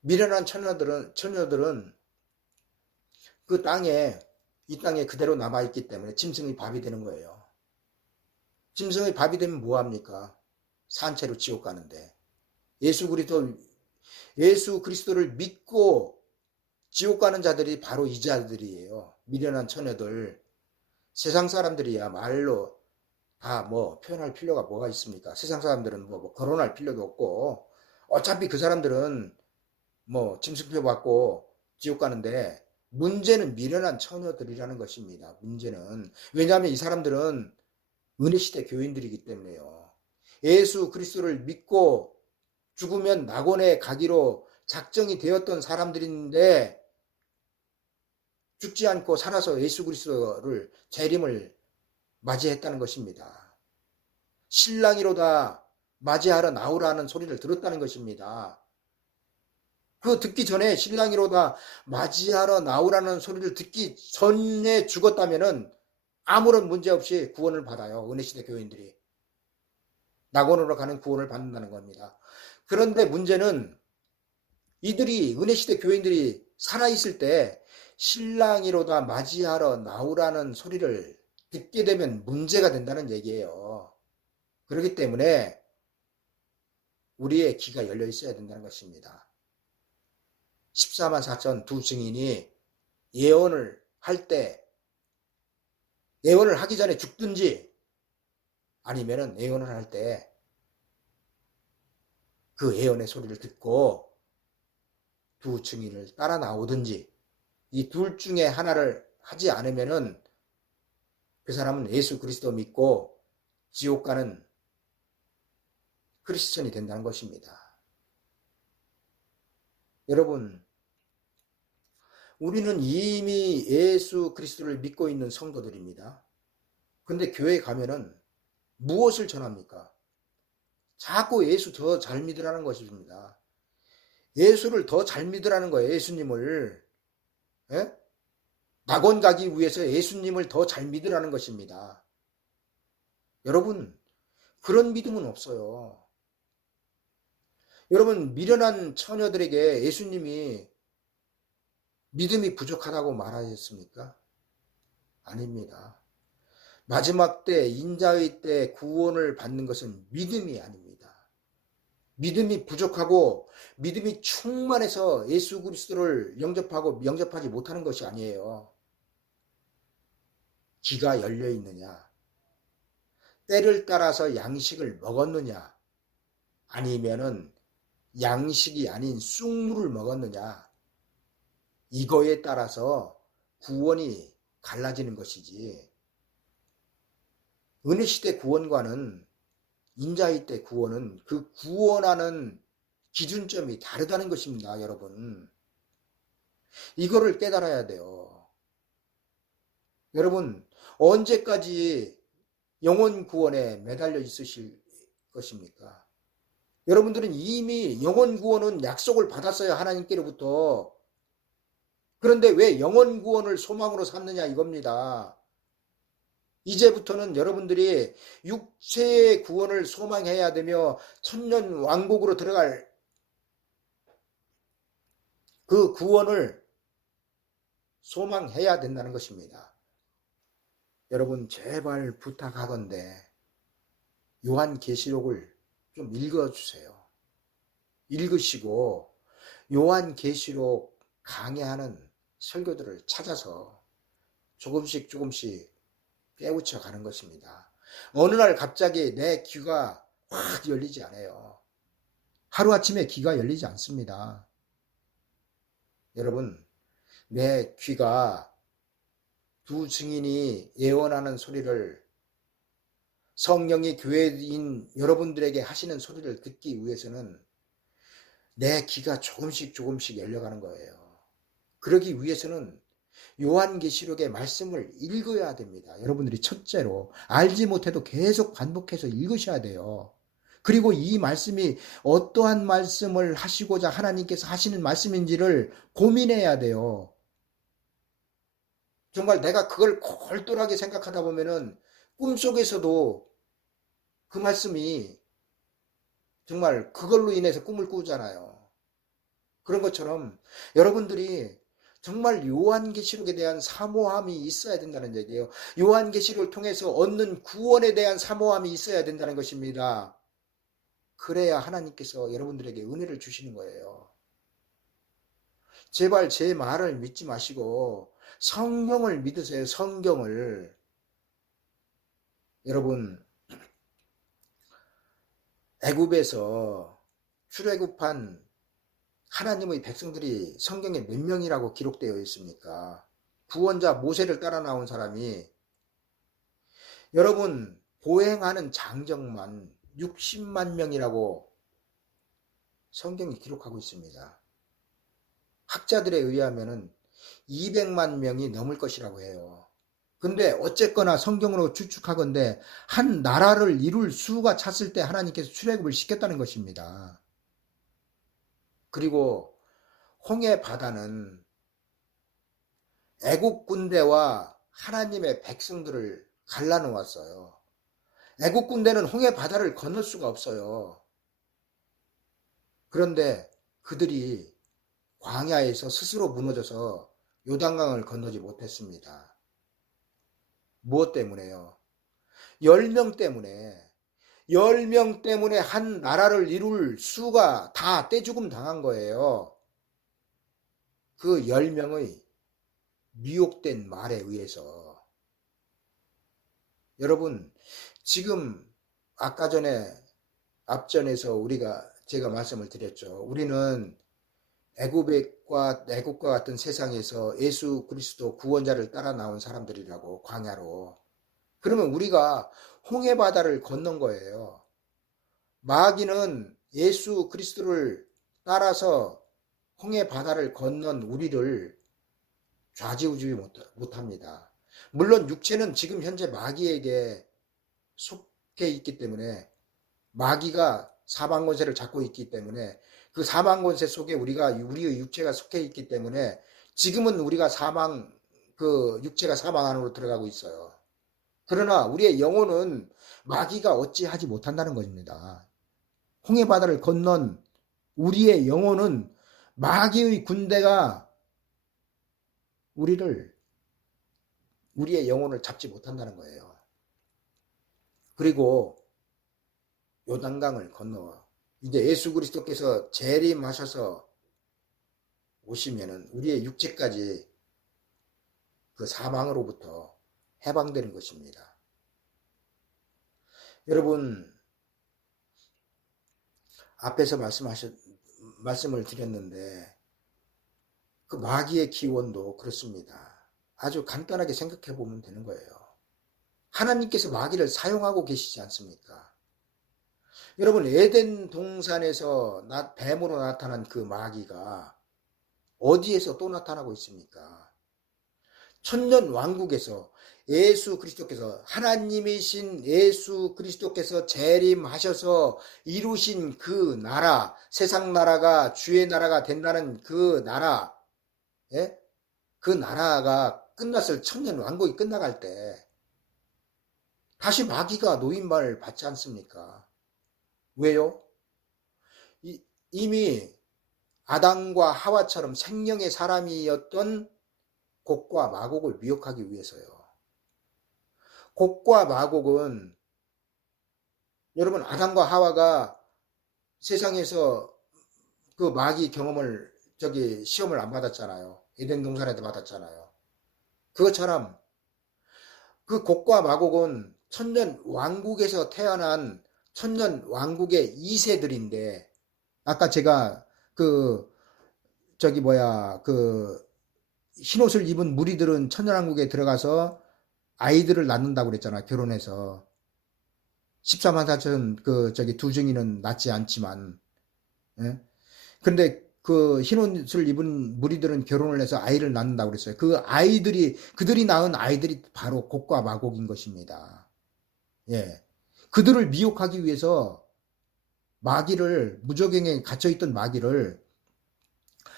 미련한 처녀들은 그 이 땅에 그대로 남아있기 때문에 짐승의 밥이 되는 거예요. 짐승의 밥이 되면 뭐합니까? 산채로 지옥 가는데. 예수 그리스도 예수 그리스도를 믿고 지옥 가는 자들이 바로 이 자들이에요. 미련한 처녀들. 세상 사람들이야 말로 다 뭐 표현할 필요가 뭐가 있습니까? 세상 사람들은 뭐 거론할 필요도 없고 어차피 그 사람들은 뭐 짐승표 받고 지옥 가는데 문제는 미련한 처녀들이라는 것입니다. 문제는 왜냐하면 이 사람들은 은혜시대 교인들이기 때문에요. 예수 그리스도를 믿고 죽으면 낙원에 가기로 작정이 되었던 사람들인데 죽지 않고 살아서 예수 그리스도를 재림을 맞이했다는 것입니다. 신랑이로다 맞이하러 나오라는 소리를 들었다는 것입니다. 그 듣기 전에 신랑이로다 맞이하러 나오라는 소리를 듣기 전에 죽었다면은 아무런 문제 없이 구원을 받아요. 은혜시대 교인들이. 낙원으로 가는 구원을 받는다는 겁니다. 그런데 문제는 이들이 은혜시대 교인들이 살아있을 때 신랑이로다 맞이하러 나오라는 소리를 듣게 되면 문제가 된다는 얘기예요. 그렇기 때문에 우리의 귀가 열려 있어야 된다는 것입니다. 14만 4천 두 증인이 예언을 할 때 예언을 하기 전에 죽든지 아니면은 예언을 할 때 그 예언의 소리를 듣고 두 증인을 따라 나오든지 이 둘 중에 하나를 하지 않으면은 그 사람은 예수 그리스도 믿고 지옥 가는 크리스천이 된다는 것입니다. 여러분, 우리는 이미 예수 그리스도를 믿고 있는 성도들입니다. 근데 교회에 가면은 무엇을 전합니까? 자꾸 예수 더 잘 믿으라는 것입니다. 예수를 더 잘 믿으라는 거예요. 예수님을. 예? 낙원 가기 위해서 예수님을 더 잘 믿으라는 것입니다. 여러분, 그런 믿음은 없어요. 여러분, 미련한 처녀들에게 예수님이 믿음이 부족하다고 말하셨습니까? 아닙니다. 마지막 때, 인자의 때 구원을 받는 것은 믿음이 아닙니다. 믿음이 부족하고 믿음이 충만해서 예수 그리스도를 영접하지 못하는 것이 아니에요. 귀가 열려 있느냐, 때를 따라서 양식을 먹었느냐, 아니면은 양식이 아닌 쑥물을 먹었느냐, 이거에 따라서 구원이 갈라지는 것이지, 은혜시대 구원과는 인자의 때 구원은 그 구원하는 기준점이 다르다는 것입니다, 여러분. 이거를 깨달아야 돼요. 여러분, 언제까지 영혼 구원에 매달려 있으실 것입니까? 여러분들은 이미 영혼 구원은 약속을 받았어요, 하나님께로부터. 그런데 왜 영혼 구원을 소망으로 삼느냐 이겁니다. 이제부터는 여러분들이 육체의 구원을 소망해야 되며 천년 왕국으로 들어갈 그 구원을 소망해야 된다는 것입니다. 여러분 제발 부탁하건대 요한계시록을 좀 읽어주세요. 읽으시고 요한계시록 강해하는 설교들을 찾아서 조금씩 깨우쳐 가는 것입니다. 어느 날 갑자기 내 귀가 확 열리지 않아요. 하루아침에 귀가 열리지 않습니다. 여러분, 내 귀가 두 증인이 예언하는 소리를 성령이 교회인 여러분들에게 하시는 소리를 듣기 위해서는 내 귀가 조금씩 열려가는 거예요. 그러기 위해서는 요한계시록의 말씀을 읽어야 됩니다. 여러분들이 첫째로 알지 못해도 계속 반복해서 읽으셔야 돼요. 그리고 이 말씀이 어떠한 말씀을 하시고자 하나님께서 하시는 말씀인지를 고민해야 돼요. 정말 내가 그걸 골똘하게 생각하다 보면은 꿈속에서도 그 말씀이 정말 그걸로 인해서 꿈을 꾸잖아요. 그런 것처럼 여러분들이 정말 요한계시록에 대한 사모함이 있어야 된다는 얘기예요. 요한계시록을 통해서 얻는 구원에 대한 사모함이 있어야 된다는 것입니다. 그래야 하나님께서 여러분들에게 은혜를 주시는 거예요. 제발 제 말을 믿지 마시고 성경을 믿으세요. 성경을. 여러분, 애굽에서 출애굽한 하나님의 백성들이 성경에 몇 명이라고 기록되어 있습니까? 구원자 모세를 따라 나온 사람이 여러분 보행하는 장정만 60만 명이라고 성경이 기록하고 있습니다. 학자들에 의하면 200만 명이 넘을 것이라고 해요. 근데 어쨌거나 성경으로 추측하건대 한 나라를 이룰 수가 찼을 때 하나님께서 출애굽을 시켰다는 것입니다. 그리고 홍해 바다는 애국 군대와 하나님의 백성들을 갈라놓았어요. 애국 군대는 홍해 바다를 건널 수가 없어요. 그런데 그들이 광야에서 스스로 무너져서 요단강을 건너지 못했습니다. 무엇 때문에요? 10명 때문에. 10명 때문에 한 나라를 이룰 수가 다 떼죽음 당한 거예요. 그 10명의 미혹된 말에 의해서. 여러분, 지금 아까 전에 앞전에서 제가 말씀을 드렸죠. 우리는 애국과 같은 세상에서 예수 그리스도 구원자를 따라 나온 사람들이라고, 광야로. 그러면 우리가 홍해 바다를 건넌 거예요. 마귀는 예수 그리스도를 따라서 홍해 바다를 건넌 우리를 좌지우지 못합니다. 물론 육체는 지금 현재 마귀에게 속해 있기 때문에, 마귀가 사망 권세를 잡고 있기 때문에, 그 사망 권세 속에 우리의 육체가 속해 있기 때문에 지금은 우리가 육체가 사망 안으로 들어가고 있어요. 그러나 우리의 영혼은 마귀가 어찌하지 못한다는 것입니다. 홍해 바다를 건넌 우리의 영혼은 마귀의 군대가 우리의 영혼을 잡지 못한다는 거예요. 그리고 요단강을 건너 이제 예수 그리스도께서 재림하셔서 오시면은 우리의 육체까지 그 사망으로부터 해방되는 것입니다. 여러분, 앞에서 말씀을 드렸는데 그 마귀의 기원도 그렇습니다. 아주 간단하게 생각해 보면 되는 거예요. 하나님께서 마귀를 사용하고 계시지 않습니까? 여러분, 에덴 동산에서 뱀으로 나타난 그 마귀가 어디에서 또 나타나고 있습니까? 천년 왕국에서 예수 그리스도께서, 하나님이신 예수 그리스도께서 재림하셔서 이루신 그 나라, 세상 나라가 주의 나라가 된다는 그 나라, 예? 그 나라가 천년 왕국이 끝나갈 때 다시 마귀가 노임을 받지 않습니까? 왜요? 이미 아담과 하와처럼 생명의 사람이었던 곡과 마곡을 미혹하기 위해서요. 곡과 마곡은 여러분, 아담과 하와가 세상에서 그 마귀 시험을 안 받았잖아요. 에덴 동산에도 받았잖아요. 그것처럼 그 곡과 마곡은 천년 왕국에서 태어난 천년 왕국의 2세들인데, 아까 제가 흰옷을 입은 무리들은 천년왕국에 들어가서 아이들을 낳는다고 그랬잖아. 결혼해서 14만 4천 두 증인은 낳지 않지만, 예? 근데 그 흰옷을 입은 무리들은 결혼을 해서 아이를 낳는다고 그랬어요. 그들이 낳은 아이들이 바로 곡과 마곡인 것입니다. 예. 그들을 미혹하기 위해서 무저갱에 갇혀있던 마귀를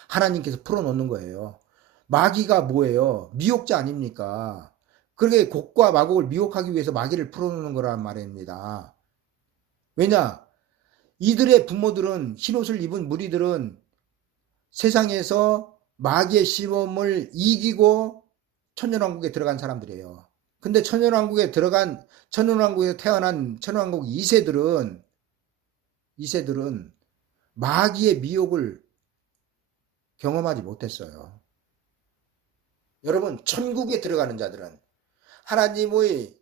하나님께서 풀어놓는 거예요. 마귀가 뭐예요? 미혹자 아닙니까? 그렇게 곡과 마곡을 미혹하기 위해서 마귀를 풀어놓는 거란 말입니다. 왜냐? 이들의 부모들은, 흰옷을 입은 무리들은 세상에서 마귀의 시험을 이기고 천년왕국에 들어간 사람들이에요. 근데 천년왕국에서 태어난 천년왕국 2세들은 2세들은 마귀의 미혹을 경험하지 못했어요. 여러분, 천국에 들어가는 자들은 하나님의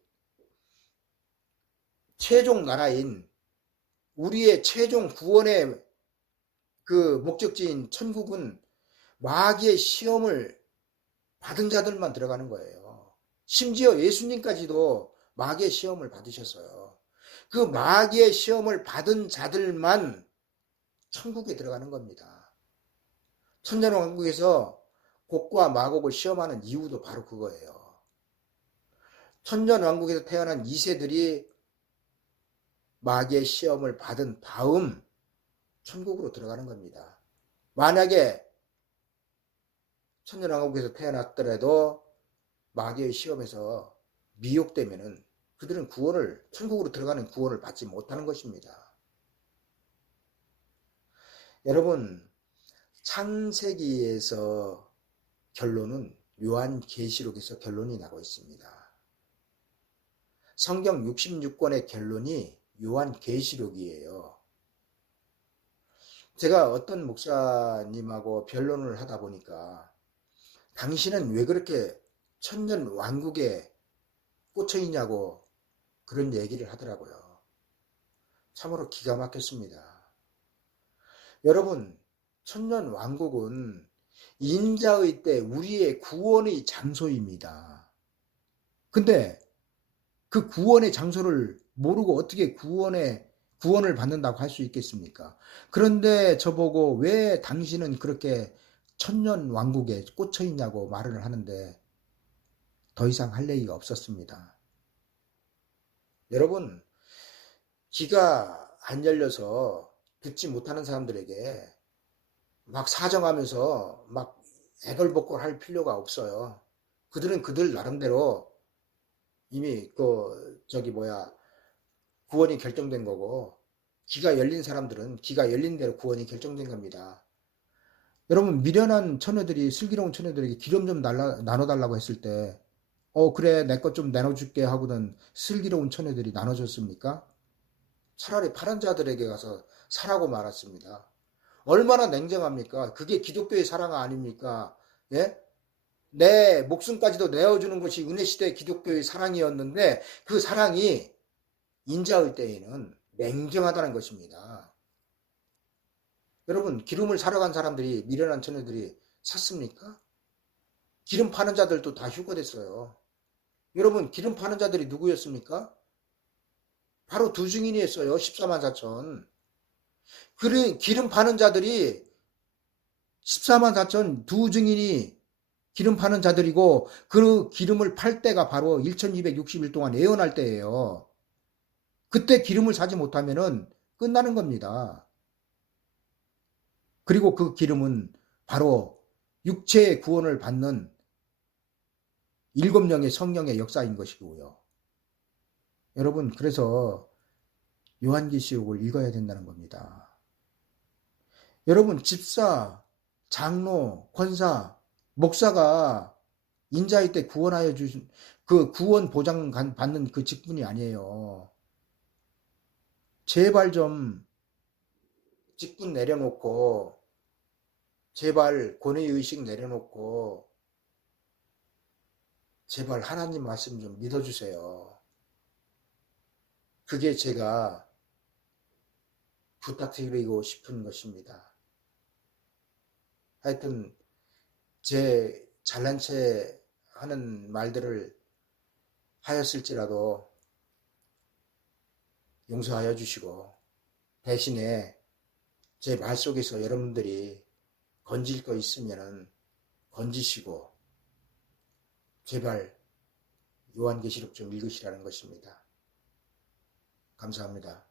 최종 나라인 우리의 최종 구원의 그 목적지인 천국은 마귀의 시험을 받은 자들만 들어가는 거예요. 심지어 예수님까지도 마귀의 시험을 받으셨어요. 그 마귀의 시험을 받은 자들만 천국에 들어가는 겁니다. 천년왕국에서 곡과 마곡을 시험하는 이유도 바로 그거예요. 천년왕국에서 태어난 2세들이 마귀의 시험을 받은 다음 천국으로 들어가는 겁니다. 만약에 천년왕국에서 태어났더라도 마귀의 시험에서 미혹되면은 그들은 천국으로 들어가는 구원을 받지 못하는 것입니다. 여러분, 창세기에서 결론은 요한계시록에서 결론이 나고 있습니다. 성경 66권의 결론이 요한계시록이에요. 제가 어떤 목사님하고 변론을 하다 보니까 당신은 왜 그렇게 천년왕국에 꽂혀 있냐고 그런 얘기를 하더라고요. 참으로 기가 막혔습니다. 여러분, 천년왕국은 인자의 때 우리의 구원의 장소입니다. 근데 그 구원의 장소를 모르고 어떻게 구원을 받는다고 할 수 있겠습니까? 그런데 저보고 왜 당신은 그렇게 천년왕국에 꽂혀 있냐고 말을 하는데 더 이상 할 얘기가 없었습니다. 여러분, 귀가 안 열려서 듣지 못하는 사람들에게 막 사정하면서 막 애걸복걸 할 필요가 없어요. 그들은 그들 나름대로 이미 구원이 결정된 거고, 귀가 열린 사람들은 귀가 열린 대로 구원이 결정된 겁니다. 여러분, 미련한 처녀들이 슬기로운 처녀들에게 기름 좀 나눠달라고 했을 때 그래 내 것 좀 나눠줄게 하고는 슬기로운 처녀들이 나눠줬습니까? 차라리 파란 자들에게 가서 사라고 말았습니다. 얼마나 냉정합니까? 그게 기독교의 사랑 아닙니까? 예? 내 목숨까지도 내어주는 것이 은혜시대 기독교의 사랑이었는데 그 사랑이 인자의 때에는 냉정하다는 것입니다. 여러분, 기름을 사러 간 사람들이, 미련한 처녀들이 샀습니까? 기름 파는 자들도 다 휴거됐어요. 여러분, 기름 파는 자들이 누구였습니까? 바로 두 증인이었어요. 14만 4천. 기름 파는 자들이 14만 4천 두 증인이 기름 파는 자들이고 그 기름을 팔 때가 바로 1260일 동안 예언할 때예요. 그때 기름을 사지 못하면은 끝나는 겁니다. 그리고 그 기름은 바로 육체의 구원을 받는 7명의 성령의 역사인 것이고요. 여러분, 그래서 요한계시록을 읽어야 된다는 겁니다. 여러분, 집사, 장로, 권사, 목사가 인자의 때 구원하여 주신 그 구원 보장 받는 그 직분이 아니에요. 제발 좀 직분 내려놓고, 제발 권위의식 내려놓고, 제발 하나님 말씀 좀 믿어주세요. 그게 제가 부탁드리고 싶은 것입니다. 하여튼 제 잘난 체 하는 말들을 하였을지라도 용서하여 주시고 대신에 제 말 속에서 여러분들이 건질 거 있으면 건지시고 제발 요한계시록 좀 읽으시라는 것입니다. 감사합니다.